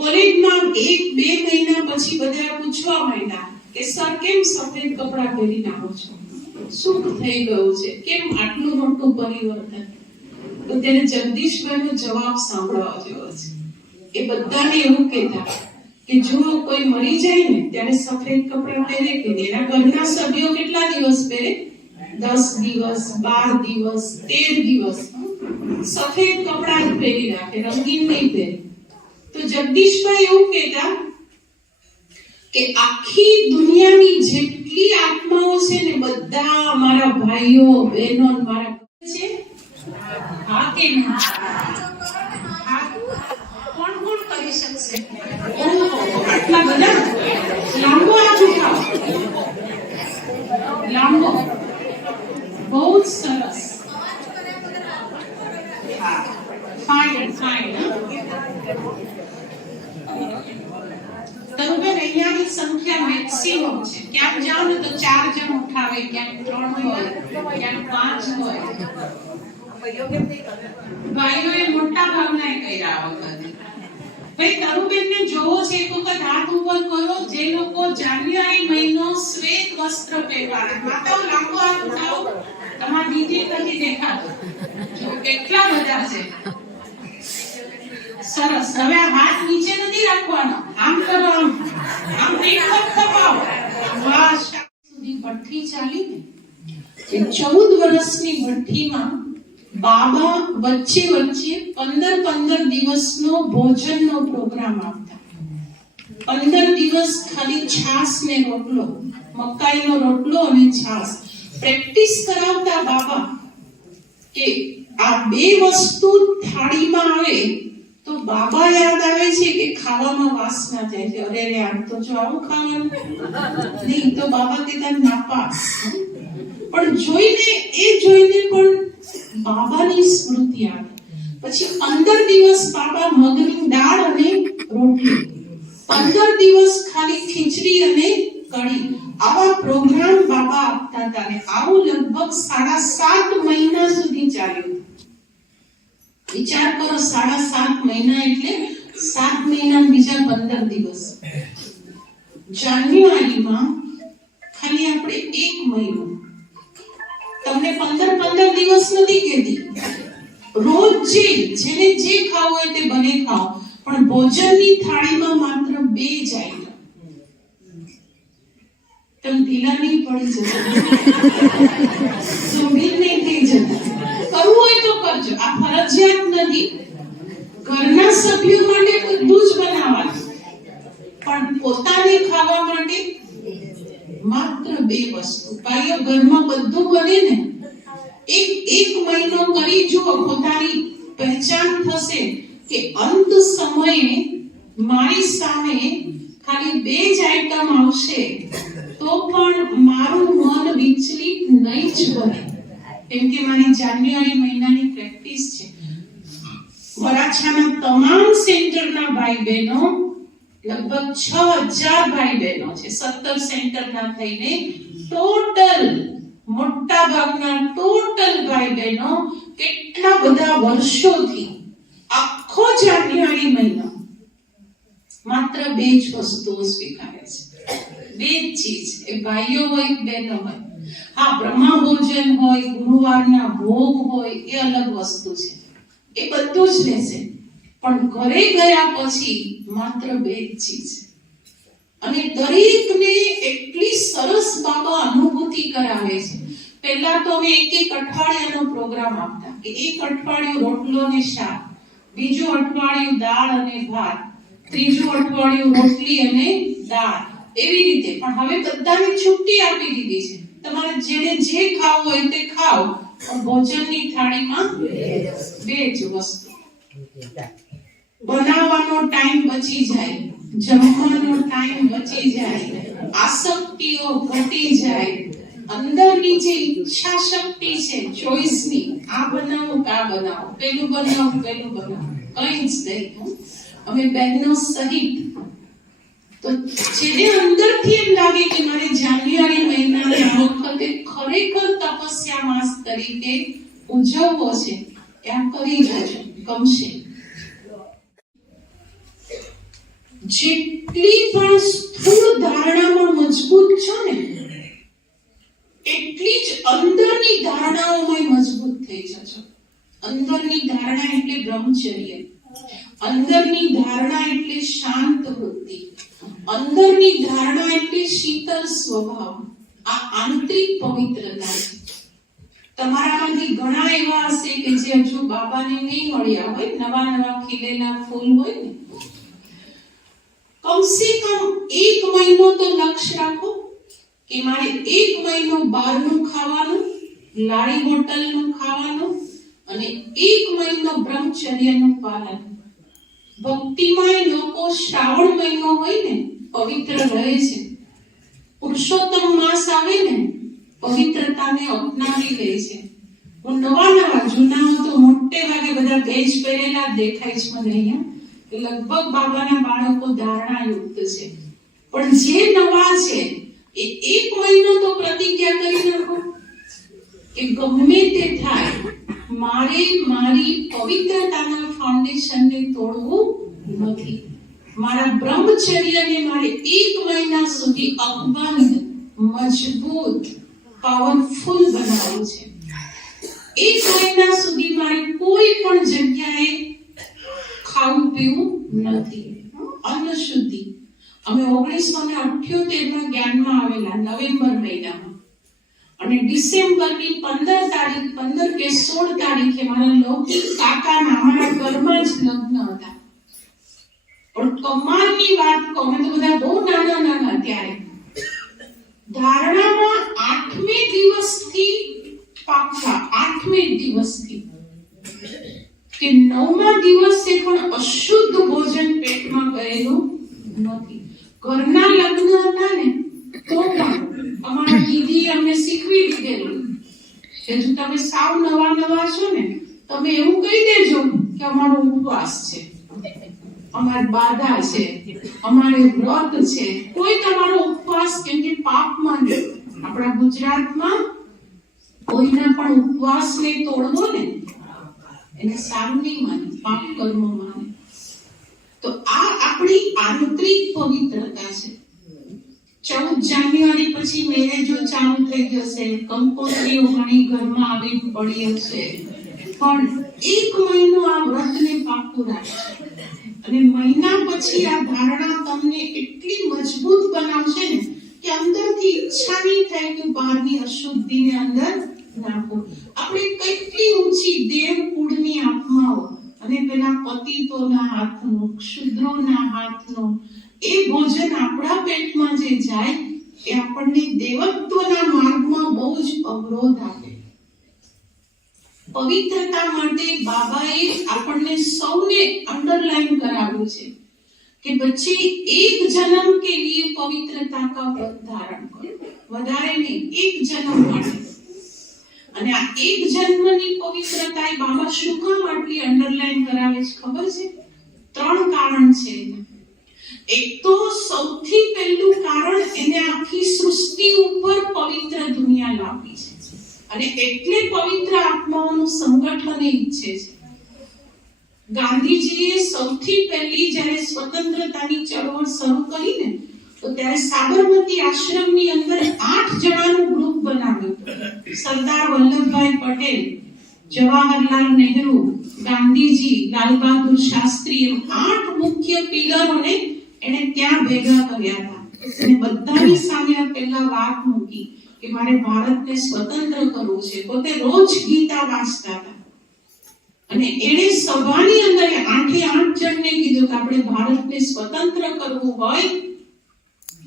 કોલેજમાં 1-2 મહિના પછી બધા પૂછવા માંડ્યા કે સર કેમ સફેદ કપડાં પહેરીને આવો છો, શું થઈ ગયું છે, કેમ આટલું મોટું પરિવર્તન? તો તેને જગદીશભાઈનો જવાબ સાંભળવા જેવો છે. એ બધાને એવું કહેતા કે જો કોઈ મરી જાય ને ત્યારે સફેદ કપડાં પહેરે કે એના ઘરના સભ્યો કેટલા દિવસ પહેરે? 10 દિવસ, 12 દિવસ, 13 દિવસ સફેદ કપડાં જ પહેરી રાખે, રંગીન નહીં પહેરે. તો જગદીશભાઈ એવું કહેતા કે આખી દુનિયાની જેટલી આત્માઓ છે ને, બધા મારા ભાઈઓ બહેનો મારા છે. હા કે ના? કોણ કોણ કરી શકશે? આટલા બધા લાંબો હાથ ઉઠાવો, લાંબો. બહુ જ સરસ. Fine fine. તરુબેન, અહીંયાની સંખ્યા મેક્સિમમ છે. ક્યાંક જાઓ ને તો 4 જણ ઉઠાવે, ક્યાંક 3 હોય, ક્યાંક 5 હોય. ભાઈઓએ મોટા ભાગના કર્યા આ વખતે. ભાઈ તરુબેનને જોવો છે, એક વખત હાથ ઉપર કરો જે લોકો જાન્યુઆરી મહિનો શ્વેત વસ્ત્ર પહેરવાના. માતાઓ લાંબો હાથ ઉઠાવો. તમારા દીદી નથી દેખાતો, જો કેટલા બધા છે. સરસ. હવે આ હાથ નીચે નથી રાખવાનો, આમ કરો, આમ પીઠ પર દબાવો. વાહ. સુધી ભઠ્ઠી ચાલી ને કે 14 વર્ષની ભઠ્ઠીમાં બાબા વચ્ચે 15 દિવસનો ભોજનનો પ્રોગ્રામ આપતા. 15 દિવસ ખાલી છાસ ને રોટલો, મકાઈનો રોટલો અને છાસ પ્રેક્ટિસ કરાવતા બાબા કે આ બે વસ્તુ થાળીમાં આવે તો બાબા યાદ આવે છે કે ખાવામાં વાસ ના જાય છે. અરે રે, આમ તો જો આવું ખાવાનું નહીં તો બાબા કહેતા નાપાસ. પણ જોઈને પણ બાબાની સ્મૃતિ આવે. પછી 15 દિવસ બાબા મગની દાળ અને રોટલી, 15 દિવસ ખાલી ખીચડી અને કઢી, આવા પ્રોગ્રામ બાબા આપતા હતા. અને આવું લગભગ 7.5 મહિના સુધી ચાલ્યું. વિચાર કરો, 7.5 મહિના એટલે 7 મહિના બીજા 15 દિવસ. જાન્યુઆરીમાં ખાલી આપણે 1 મહિનો, તમને 15 દિવસ નથી કહેતી, રોજ જેને જે ખાવું હોય તે બને ખાઓ, પણ ભોજનની થાળીમાં માત્ર 2 જ આઈટમ. તમે ઢીલા નહીં પડી જતા, ગંભીર નહીં થઈ જતા. કરવું હોય તો કરજો, આ ફરજિયાત નથી. ઘરના સભ્યો માટે બધું જ બનાવવાનું, પણ પોતાને ખાવા માટે માત્ર 2 વસ્તુ. ભાઈઓ, ઘરમાં બધું બને ને, એક મહિનો કરી જુઓ, પોતાની પહેચાન થશે કે અંત સમયે મારી સામે ખાલી 2 જ આઈટમ આવશે તો પણ મારું મન વિચલિત નહીં જ બને, કેમ કે મારી જાન્યુઆરી મહિનાની પ્રેક્ટિસ છે. વરાછાના તમામ સેન્ટરના ભાઈ બહેનો, લગભગ 6000 ભાઈ બહેનો છે, 17 સેન્ટરના થઈને ટોટલ મોટા ભાગના ટોટલ ભાઈ બહેનો કેટલા બધા વર્ષોથી આખો જાન્યુઆરી મહિનો માત્ર 2 જ વસ્તુઓ સ્વીકારે છે. 2 જ ચીજ, એ ભાઈઓ હોય બહેનો હોય. હા, બ્રહ્મા ભોજન હોય, ગુરુવારના ભોગ હોય, એ અલગ વસ્તુ છે, એ બધું જ લેશે. પણ ઘરે ગયા પછી માત્ર 2 જ ચીજ. અને દરેકને એટલી સરસ બાબા અનુભૂતિ કરાવે છે. પહેલા તો અમે એક અઠવાડિયાનો પ્રોગ્રામ આપતા કે એક અઠવાડિયું રોટલો ને શાક, બીજું અઠવાડિયું દાળ અને ભાત, ત્રીજું અઠવાડિયું રોટલી અને દાળ, એવી રીતે. પણ હવે બધાને છુટ્ટી આપી દીધી છે, તમારે જેને જે ખાવું હોય તે ખાઓ, પણ ભોજનની થાળીમાં 2 જ વસ્તુ. બનાવવાનો ટાઈમ બચી જાય, જમવાનો ટાઈમ બચી જાય, આસક્તિઓ ઘટી જાય, અંદરની જે ઈચ્છા શક્તિ છે ચોઈસની, આ બનાવું કે આ બનાવું, પેલું બનાવું પેલું બનાવું, કઈ જ નહીં. અમે બહેનો સહિત તો જેને અંદરથી એમ લાગે કે મારે જાન્યુઆરી મહિનાને આ વખતે ખરેખર તપસ્યા માસ તરીકે ઉજવવો છે, ત્યાં કરી જજો, ગમશે. જેટલી પણ સ્થૂળ ધારણામાં મજબૂત છો ને, એટલી જ અંદરની ધારણાઓમાં મજબૂત થઈ જજો. અંદરની ધારણા એટલે બ્રહ્મચર્ય, અંદરની ધારણા એટલે શાંત વૃત્તિ, અંદરની ધારણા એટલે શીતળ સ્વભાવ. આ આંતરિક પવિત્રતા છે. તમારામાંથી ઘણા એવા હશે કે જે હજુ બાબાને નહીં મળ્યા હોય, નવા ખીલેલા ફૂલ હોય ને, કમસે કમ 1 મહિનો તો લક્ષ્ય રાખો કે મારે 1 મહિનો બહારનું ખાવાનું, લારી હોટલનું ખાવાનું, અને 1 મહિનો બ્રહ્મચર્યનું પાલન. ભક્તિમાં લોકો શ્રાવણ મહિનો હોય ને પવિત્ર રહે છે, પુરુષોત્તમ માસ આવે ને પવિત્રતાને અપનાવી લે છે. હું નવા જૂનાઓ તો મોટે ભાગે બધા બેજ પહેરેલા દેખાય છે મને અહીંયા, લગભગ બાબાના બાળકો ધારણા યુક્ત છે. પણ જે નવા છે એ 1 મહિનો તો પ્રતિજ્ઞા કરી નાખો કે ગમે તે થાય મારે મારી પવિત્રતાના ફાઉન્ડેશનને તોડવું નથી. મારા બ્રહ્મચર્યને મારે 1 મહિના સુધી અકબંધ, મજબૂત, પાવરફુલ બનાવવું છે. 1 મહિના સુધી મારે કોઈ પણ જગ્યાએ ખાવું પીવું નથી. અન્ન શુદ્ધિ. અમે 1978 માં જ્ઞાનમાં આવેલા નવેમ્બર મહિનામાં, અને ડિસેમ્બરની 15 તારીખ 15 કે 16 તારીખે મારા લૌકિક કાકાના અમારા ઘરમાં જ લગ્ન હતા. પણ કમાલની વાત કહું, અમે તો બધા બહુ નાના ત્યારે ધારણામાં 8મે દિવસથી પાક્કા 8મે દિવસથી કે 9મા દિવસે પણ અશુદ્ધ ભોજન પેટમાં ગયેલું નથી. ઘરના લગ્ન હતા ને તો પણ અમારા દીદી અમને શીખવી દીધેલું કે જો તમે સાવ નવા છો ને તમે એવું કહી દેજો કે અમારો ઉપવાસ છે, અમારી બાધા છે, અમારે વ્રત છે. કોઈ તમારો ઉપવાસ કેમ કે પાપમાં નહીં. આપણા ગુજરાતમાં કોઈના પણ ઉપવાસને તોડવો ને એને સારું નહીં માને, પાપ કર્મ માને. તો આ આપણી આંતરિક પવિત્રતા છે. 14 જાન્યુઆરી પછી મેરેજો ચાલુ થઈ જશે, કંકોત્રીઓ ઘણી ઘરમાં આવી પડી હશે, પણ 1 મહિનો આ વ્રતને પાકું રાખશે અને મહિના પછી આ ધારણા તમને એટલી મજબૂત બનાવશે ને કે અંદરથી ઈચ્છા નહીં થાય કે બહારની અશુદ્ધિને અંદર નાખો. આપણે કેટલી ઊંચી દેવ કુળની આત્માઓ અને પેલા પતિતોના હાથનું, ક્ષુદ્રોના હાથનું એ ભોજન આપણા પેટમાં જે જાય એ આપણને દેવત્વના માર્ગમાં બહુ જ અવરોધ આપે. પવિત્રતા માટે બાબાએ આપણને સૌને અંડરલાઈન કરાવ્યું છે કે બચ્ચે એક જન્મ કે લીએ પવિત્રતા કા વ્રત ધારણ કરો. વધારે નહીં, એક જન્મ માટે. અને આ એક જન્મની પવિત્રતા બાબા શું કામ આટલી અંડરલાઈન કરાવે છે ખબર છે? 3 કારણ છે. એક તો સૌથી પહેલું કારણ એને આખી સૃષ્ટિ ઉપર પવિત્ર દુનિયા લાવી છે અને એટલે પવિત્ર આત્માઓનું સંગઠન ઈચ્છે છે. ગાંધીજીએ સૌથી પહેલી જ્યારે સ્વતંત્રતાની ચળવળ શરૂ કરી ને તો ત્યારે સાબરમતી આશ્રમની અંદર 8 જણાનું ગ્રુપ બનાવ્યું. સરદાર વલ્લભભાઈ પટેલ, જવાહરલાલ નહેરુ, ગાંધીજી, લાલ બહાદુર શાસ્ત્રી એમ 8 મુખ્ય પિલરોને એને ત્યાં ભેગા કર્યા હતા અને બધાની સામે પહેલા વાત મૂકી કે મારે ભારતને સ્વતંત્ર કરવું છે. પોતે રોજ ગીતા વાંચતા હતા અને એને સભાની અંદર 8 જણને કીધું કે આપણે ભારતને સ્વતંત્ર કરવું હોય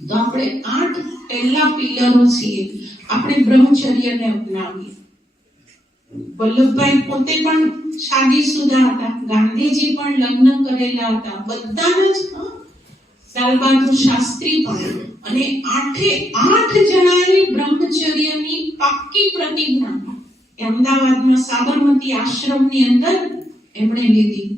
તો આપણે 8 પહેલા પિલરો છીએ, આપણે બ્રહ્મચર્યને અપનાવીએ. વલ્લભભાઈ પોતે પણ શાદીશુદા હતા, ગાંધીજી પણ લગ્ન કરેલા હતા, બધાના જ લાલ બહાદુર શાસ્ત્રી પણ. અને 8 જણાએ બ્રહ્મચર્યની પાક્કી પ્રતિજ્ઞા અમદાવાદમાં સાબરમતી આશ્રમની અંદર એમણે લીધી.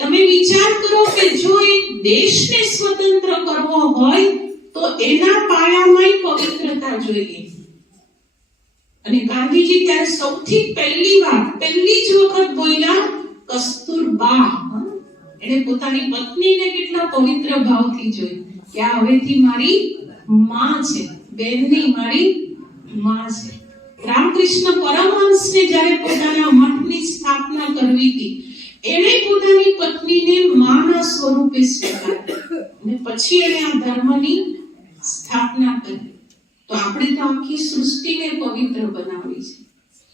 તમે વિચાર કરો કે જો એક દેશને સ્વતંત્ર કરવો હોય તો એના પાયામાં પવિત્રતા જોઈએ. અને ગાંધીજી ત્યારે સૌથી પહેલી જ વખત બોલ્યા કસ્તુરબા. એને પોતાની પત્નીને કેટલા પવિત્ર ભાવથી જોઈ કે આ હવેથી મારી માં છે, બેનની મારી માં છે. રામકૃષ્ણ પરમહંસને જ્યારે પોતાના મઠની સ્થાપના કરવી હતી એણે પોતાની પત્નીને માના સ્વરૂપે સ્વીકારી અને પછી એણે આ ધર્મની સ્થાપના કરી. તો આપણે તો આખી સૃષ્ટિને પવિત્ર બનાવી છે.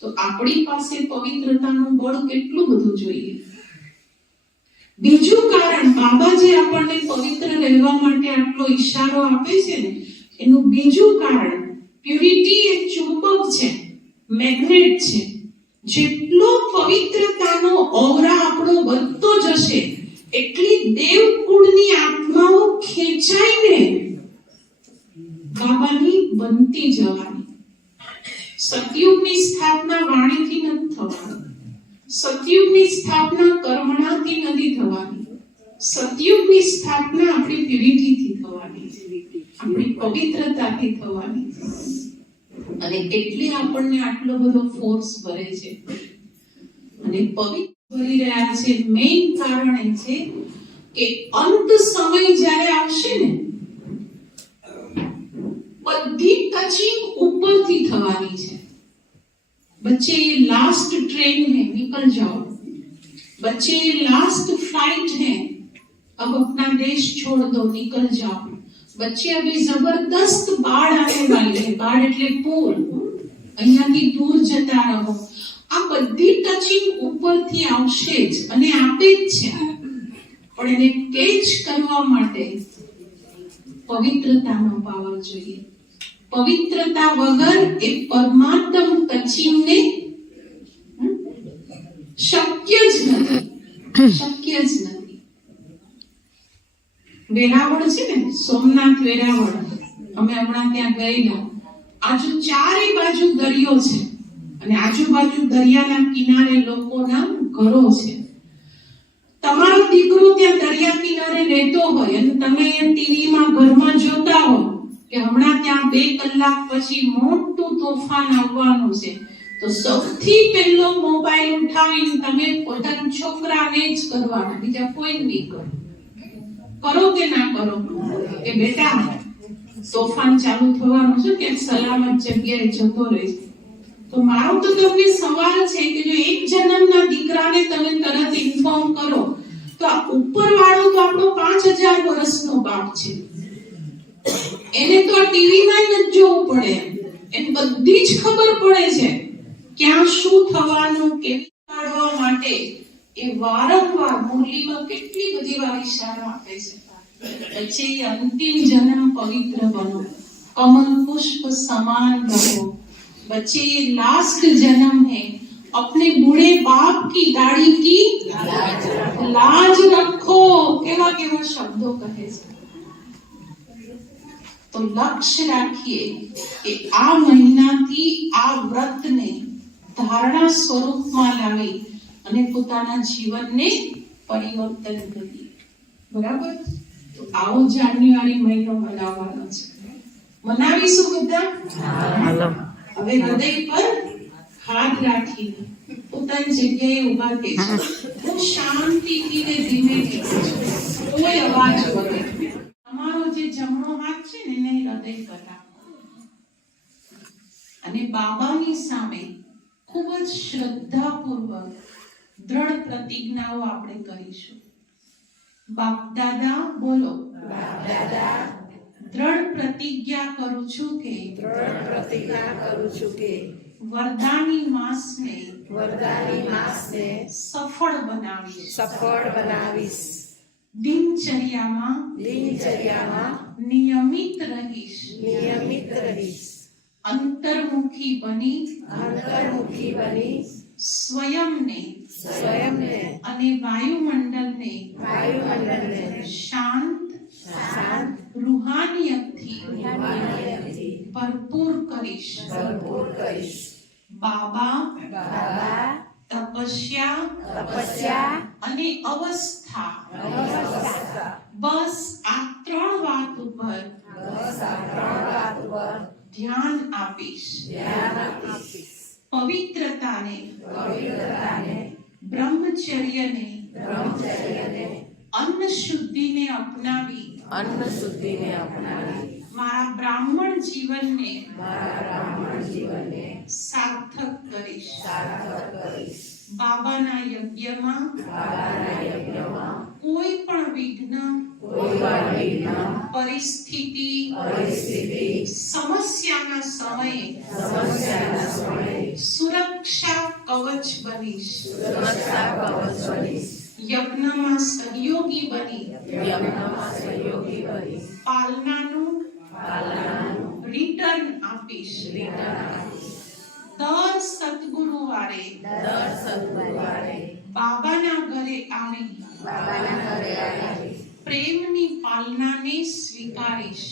તો આપણી પાસે પવિત્રતાનું બળ કેટલું બધું જોઈએ. બીજું કારણ, બાબા જે આપણને પવિત્ર રહેવા માટે આટલો ઈશારો આપે છે ને એનું બીજું કારણ, પ્યુરિટી એક ચુંબક છે, મેગ્નેટ છે. જેટલો પવિત્રતાનો ઓરા આપણો વધતો જશે એટલી દેવકુળની આત્માઓ ખેંચાઈને બાબાની બનતી જવાની. સતયુગની સ્થાપના વાણીથી નથી થવાની, સતયુગની સ્થાપના કર્મણાથી નથી થવાની, સતયુગની સ્થાપના આપણી પ્યુરિટીથી થવાની, આપણી પવિત્રતાથી થવાની. અને એટલે આપણને આટલો બધો ફોર્સ ભરે છે અને પવિત્ર ભરી રહ્યા છે. મેઇન કારણ એ છે કે અંત સમય જ્યારે આવશે ને બધી ટચિંગ ઉપરથી થવાની છે. बच्चे ये लास्ट ट्रेन है, निकल जाओ. बच्चे ये लास्ट फ्लाइट है, अब अपना देश छोड़ दो, निकल जाओ. बच्चे अभी जबरदस्त बाढ़ आने वाली है. बाढ़ એટલે પૂર. અહીંયાથી દૂર જતા રહો. આ બધી ટચિંગ ઉપરથી આવશે જ અને આપે જ છે, પણ એને કેચ કરવા માટે પવિત્રતાનો પાવર જોઈએ. પવિત્રતા વગર એ પરમાત્મ ટચિંગને શક્ય જ નથી. વેરાવળ છે ને, સોમનાથ વેરાવળ, અમે હમણાં ત્યાં ગયેલા. ચારે બાજુ દરિયો છે અને આજુબાજુ દરિયાના કિનારે લોકોના ઘરો છે. તમારો દીકરો ત્યાં દરિયા કિનારે રહેતો હોય અને તમે ટીવીમાં ઘરમાં જોતા હો કે હમણાં ત્યાં 2 કલાક પછી મોટું તોફાન આવવાનું છે, તો સૌથી પહેલો મોબાઈલ ઉઠાવીને તમે પોતાના છોકરાને જ કરવાના, બીજા કોઈ નહીં કરો. કરો કે ના કરો કે બેટા તોફાન ચાલુ થવાનું છે, ક્યાંક સલામત જગ્યાએ જતો રહેશે. તો મારો તો તમને સવાલ છે કે જો 1 જન્મના દીકરાને તમે તરત ઇન્ફોર્મ કરો તો આ ઉપરવાળો તો આપણો 5000 વર્ષનો બાપ છે, એને તો આ ટીવીમાં જ જોવું પડે, એને બધી જ ખબર પડે છે ક્યાં શું થવાનું, કેવી કાઢવા માટે એ વારંવાર મુરલીમાં કેટલી બધી વાર ઈશારો આપે છે. પછી અંતિમ जन्म पवित्र बनो, कमल पुष्प समान रहो. बच्चे ये लास्ट जन्म है, अपने बूढ़े बाप की दाढ़ी की लाज रखो. केवा केवा शब्दों कहे છે. तो लक्ष्य રાખીએ કે આ મહિનાથી આ વ્રતને ધારણા સ્વરૂપમાં લાવી અને પોતાના જીવનને પરિવર્તન કરીએ. બરાબર? તો આવો જાન્યુઆરી મહિનો મનાવવાનો છે. મનાવીશું બધા? હવે હૃદય પર હાથ રાખીને પોતાની જગ્યાએ ઉભા થઈશું. હું શાંતિથી ને ધીમેથી કોઈ અવાજ વગર તમારો જે જમણો હાથ છે ને એને હૃદય પર રાખો અને બાબાની સામે ખૂબ જ શ્રદ્ધાપૂર્વક દ્રઢ પ્રતિજ્ઞાઓ આપણે કરીશું. બાપ દાદા બોલો. દ્રઢ પ્રતિજ્ઞા કરું છું કે વરદાની માસને સફળ બનાવીશ. દિનચર્યામાં નિયમિત રહીશ. અંતર્મુખી બની સ્વયંને અને વાયુમંડળને શાંત રૂહાનિયતથી ભરપૂર કરીશ. બાબા તપસ્યા અને અવસ્થા, બસ આ 3 વાત ઉપર ધ્યાન આપીશ. પવિત્રતાને બ્રહ્મચર્યને અન્ન શુદ્ધિને અપનાવી મારા બ્રાહ્મણ જીવનને સાર્થક કરીશ. બાબાના યજ્ઞમાં કોઈ પણ વિઘ્ન, પરિસ્થિતિ, સમસ્યાના સમયે સુરક્ષા કવચ બનીશ. યજ્ઞમાં સહયોગી બની પાલનાનું રિટર્ન આપીશ. દર સદગુરુવારે બાબાના ઘરે આવી પ્રેમની પાલનાને સ્વીકારીશ.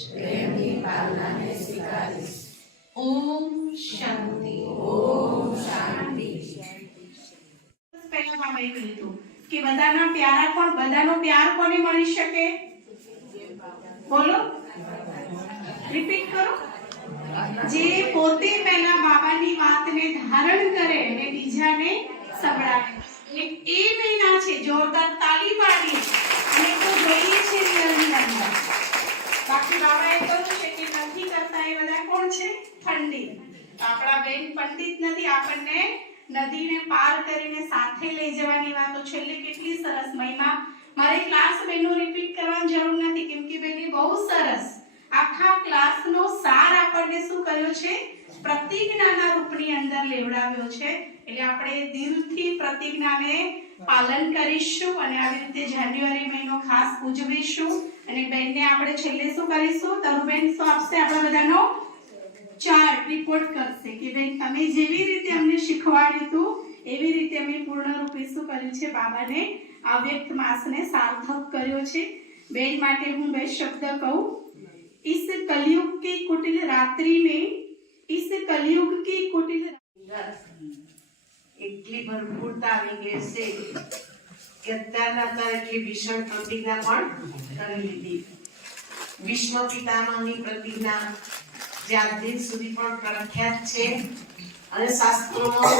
ઓમ શાંતિ. પહેલા બાબાએ કીધું કે બધાના પ્યારા કોણ, બધાનો પ્યાર કોને મળી શકે? બોલો, રિપીટ કરો. જે પોતે પહેલા બાબાની વાતને ધારણ કરે અને બીજાને સંભળાવે. એ મહિના છે, જોરદાર તાલી પાડી અને તો જોઈએ છે રિયલની અંદર. બાકી બાબાએ કહ્યું છે કે નથી કરતા એ બધા કોણ છે? પંડિત. આપણા બેન પંડિત નથી, આપણને નદીને પાર કરીને સાથે લઈ જવાની વાતો છેલ્લે કેટલી સરસ મહિમા. મારે ક્લાસ બહેનો રિપીટ કરવાની જરૂર નથી કેમ કે બેન બહુ સરસ આખા ક્લાસનો સાર આપણને શું કર્યો છે? પ્રતિજ્ઞાના રૂપની અંદર લેવડાવ્યો છે. એટલે આપણે દિલથી પ્રતિજ્ઞાને પાલન કરીશું અને આવી રીતે જાન્યુઆરી મહિનો ખાસ ઉજવીશું. અને બેનને આપણે છેલ્લે શું કરીશું? તરુબેન શું આપશે? આપણા બધાનો ચાર્ટ રિપોર્ટ કરશે કે બેન તમે જેવી રીતે અમને શીખવાડ્યું હતું એવી રીતે અમે પૂર્ણરૂપે શું કર્યું છે? બાબાને અવ્યક્ત માસને સાર્થક કર્યો છે. બેન માટે હું બે શબ્દ કહું. इस कलयुग की कुटिल रात्रि में इस कलयुग की कुटिल એટલી ભરપૂરતા આવી ગઈ છે કે અત્યારના એટલી ભીષણ પ્રતિજ્ઞા પણ કરી લીધી. વિશ્વ પિતામહની પ્રતિજ્ઞા જે આજ દિન સુધી પણ પ્રખ્યાત છે અને શાસ્ત્રોમાં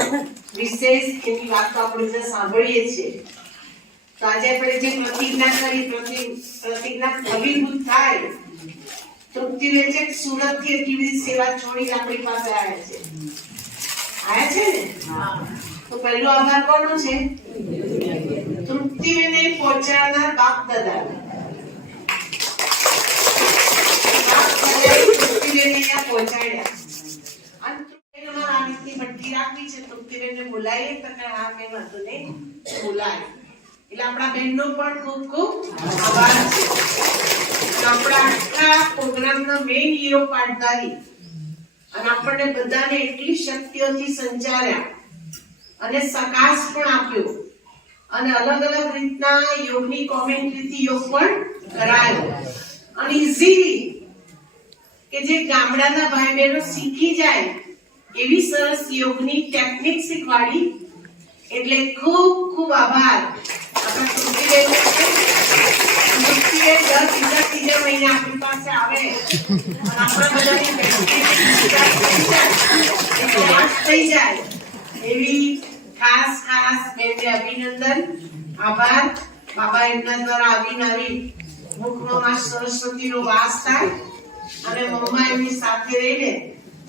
વિશેષ એની વાતો આપણે સાંભળીએ છીએ. તો આજે આપણે જે પ્રતિજ્ઞા કરી પ્રતિજ્ઞા અભિભૂત થાય તૃપ્તિબેન છે સુરત થી એટલી બધી સેવા છોડીને આપણી પાસે આવ્યા છે ને. તો પહેલો આભાર કોનો છે? તૃપ્તિબેને પહોંચાડનાર બાપ દાદા. તૃપ્તિબેને અહીંયા પહોંચાડ્યા અને તૃપ્તિબેન આ રીતની ભઠ્ઠી રાખી છે. તૃપ્તિબેનને બોલાવીએ તો આ કઈ વાંધો નહીં બોલાય. એટલે આપણા બહેનનો પણ ખૂબ ખૂબ આભાર છે. આપણા આખા પ્રોગ્રામના મેઇન હીરો પાટધારી અને આપણને બધાને એટલી શક્તિઓથી સંચાર્યા અને સકાશ પણ આપ્યો અને અલગ અલગ રીતના યોગની કોમેન્ટ્રીથી યોગ પણ કરાયો અને ઈઝીલી કે જે ગામડાના ભાઈ બહેનો શીખી જાય એવી સરસ યોગની ટેકનિક શીખવાડી. એટલે ખૂબ ખૂબ આભાર આપણા તૃપ્તિબેન. ત્રીજા મહિને આપણી પાસે આવે અને આપણા બધાની થઈ જાય એવી ખાસ બેનને અભિનંદન, આભાર. બાબા એમના દ્વારા આવીને મુખમાં માં સરસ્વતીનો વાસ થાય અને મમ્મા એમની સાથે રહીને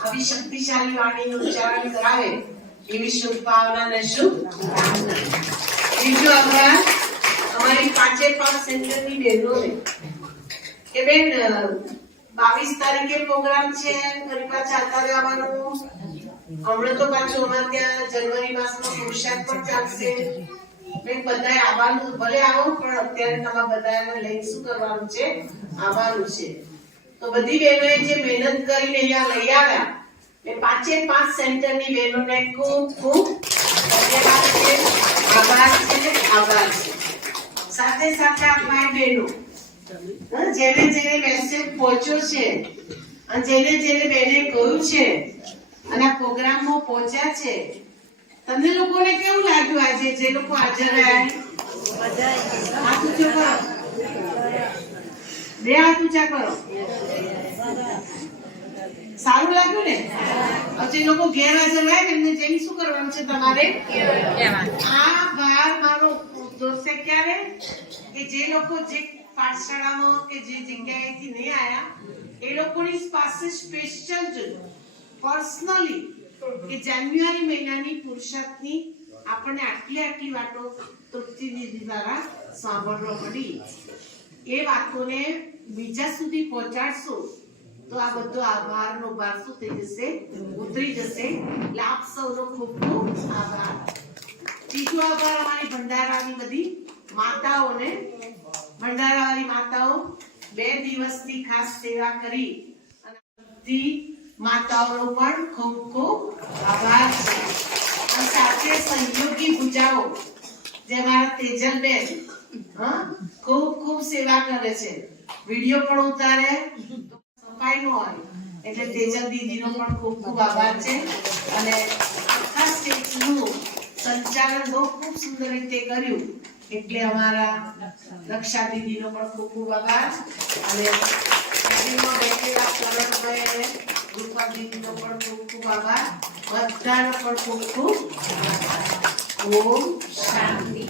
આવી શક્તિશાળી વાણીનું ઉચ્ચારણ કરાવે એવી શુભભાવના અને શુભકામના. બીજો આભાર અમારી 5 સેન્ટરની બહેનોને કે બેન 22 તારીખે પ્રોગ્રામ છે, ફરી પાછા અત્યારે આવવાનું. હમણાં તો પાછું અમારે ત્યાં જાન્યુઆરી માસમાં પુરુષાર્થ પણ ચાલશે. બેન બધાએ આવવાનું, ભલે આવો પણ અત્યારે તમારા બધાને લઈને શું કરવાનું છે? આવવાનું છે. તો બધી બહેનોએ જે મહેનત કરીને અહીંયા લઈ આવ્યા એ 5 સેન્ટરની બહેનોને ખૂબ ખૂબ ધન્યવાદ છે, આભાર છે, આભાર છે. સાથે સાથે આ ભાઈ બહેનો જેને જેને મેસેજ પહોંચ્યો છે અને જેને બેને કહ્યું છે અને આ પ્રોગ્રામમાં પહોંચ્યા છે, તમને લોકોને કેવું લાગ્યું આજે જે લોકો હાજર રહ્યા? હાથ ઊંચો કરો, બે હાથ ઊંચા કરો. સારું લાગ્યું ને? જે લોકો ગેરહાજર રહ્યા એમને જઈને શું કરવાનું છે તમારે? આ ભાર મારો ઉદ્દેશ્ય ક્યારે કે જે લોકો જે પાઠશાળામાં કે જે જગ્યાએથી નહીં આવ્યા એ લોકોની પાસે સ્પેશિયલ પર્સનલી કે જાન્યુઆરી મહિનાની પુરુષાર્થની આપણને આટલી વાતો તૃપ્તિ દીદી દ્વારા સાંભળવા મળી. એ વાતોને બીજા સુધી પહોંચાડશો તો આ બધો આભારનો ભાર શું થઈ જશે? ઉતરી જશે. એટલે આપ સૌનો ખૂબ ખૂબ આભાર. ત્રીજો આભાર અમારી ભંડારાની બધી માતાઓને. ભંડારાવાળી માતાઓ 2 દિવસની ખાસ સેવા કરી અને બધી માતાઓનો પણ ખૂબ ખૂબ આભાર છે. અને સાથે સહયોગી ભુજાઓ જે અમારા તેજલબેન ખૂબ ખૂબ સેવા કરે છે, વિડીયો પણ ઉતારે, સફાઈ નો હોય એટલે તેજલ દીદીનો પણ ખૂબ ખૂબ આભાર છે. અને આખા સ્ટેજનું સંચાલન બહુ ખૂબ સુંદર રીતે કર્યું એટલે અમારા રક્ષા દીદીનો પણ ખૂબ ખૂબ આભાર. અને બેઠેલા કરણભાઈ અને રૂપા દીદીનો પણ ખૂબ ખૂબ આભાર. બધાનો પણ ખૂબ ખૂબ આભાર. ઓમ શાંતિ.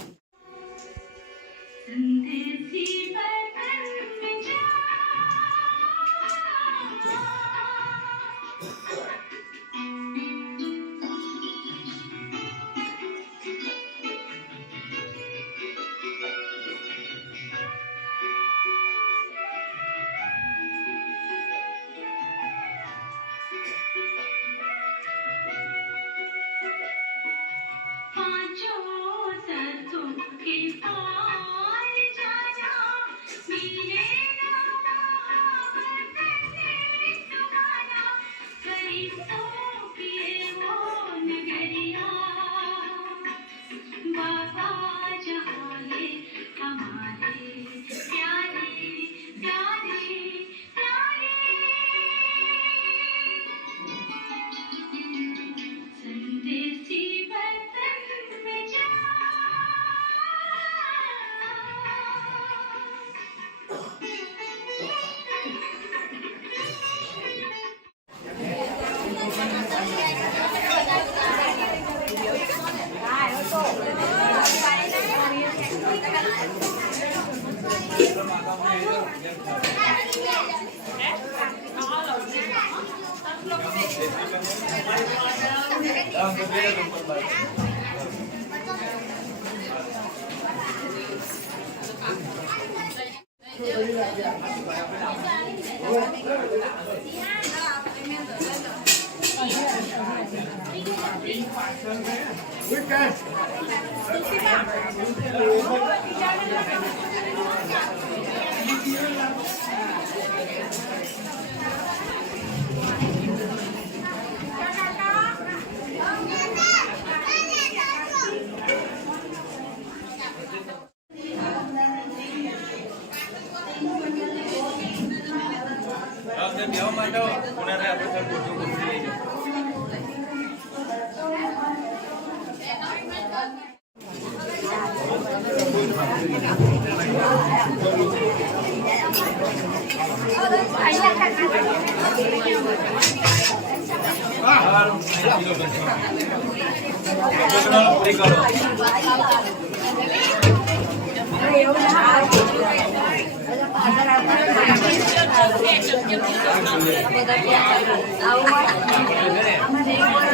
આવું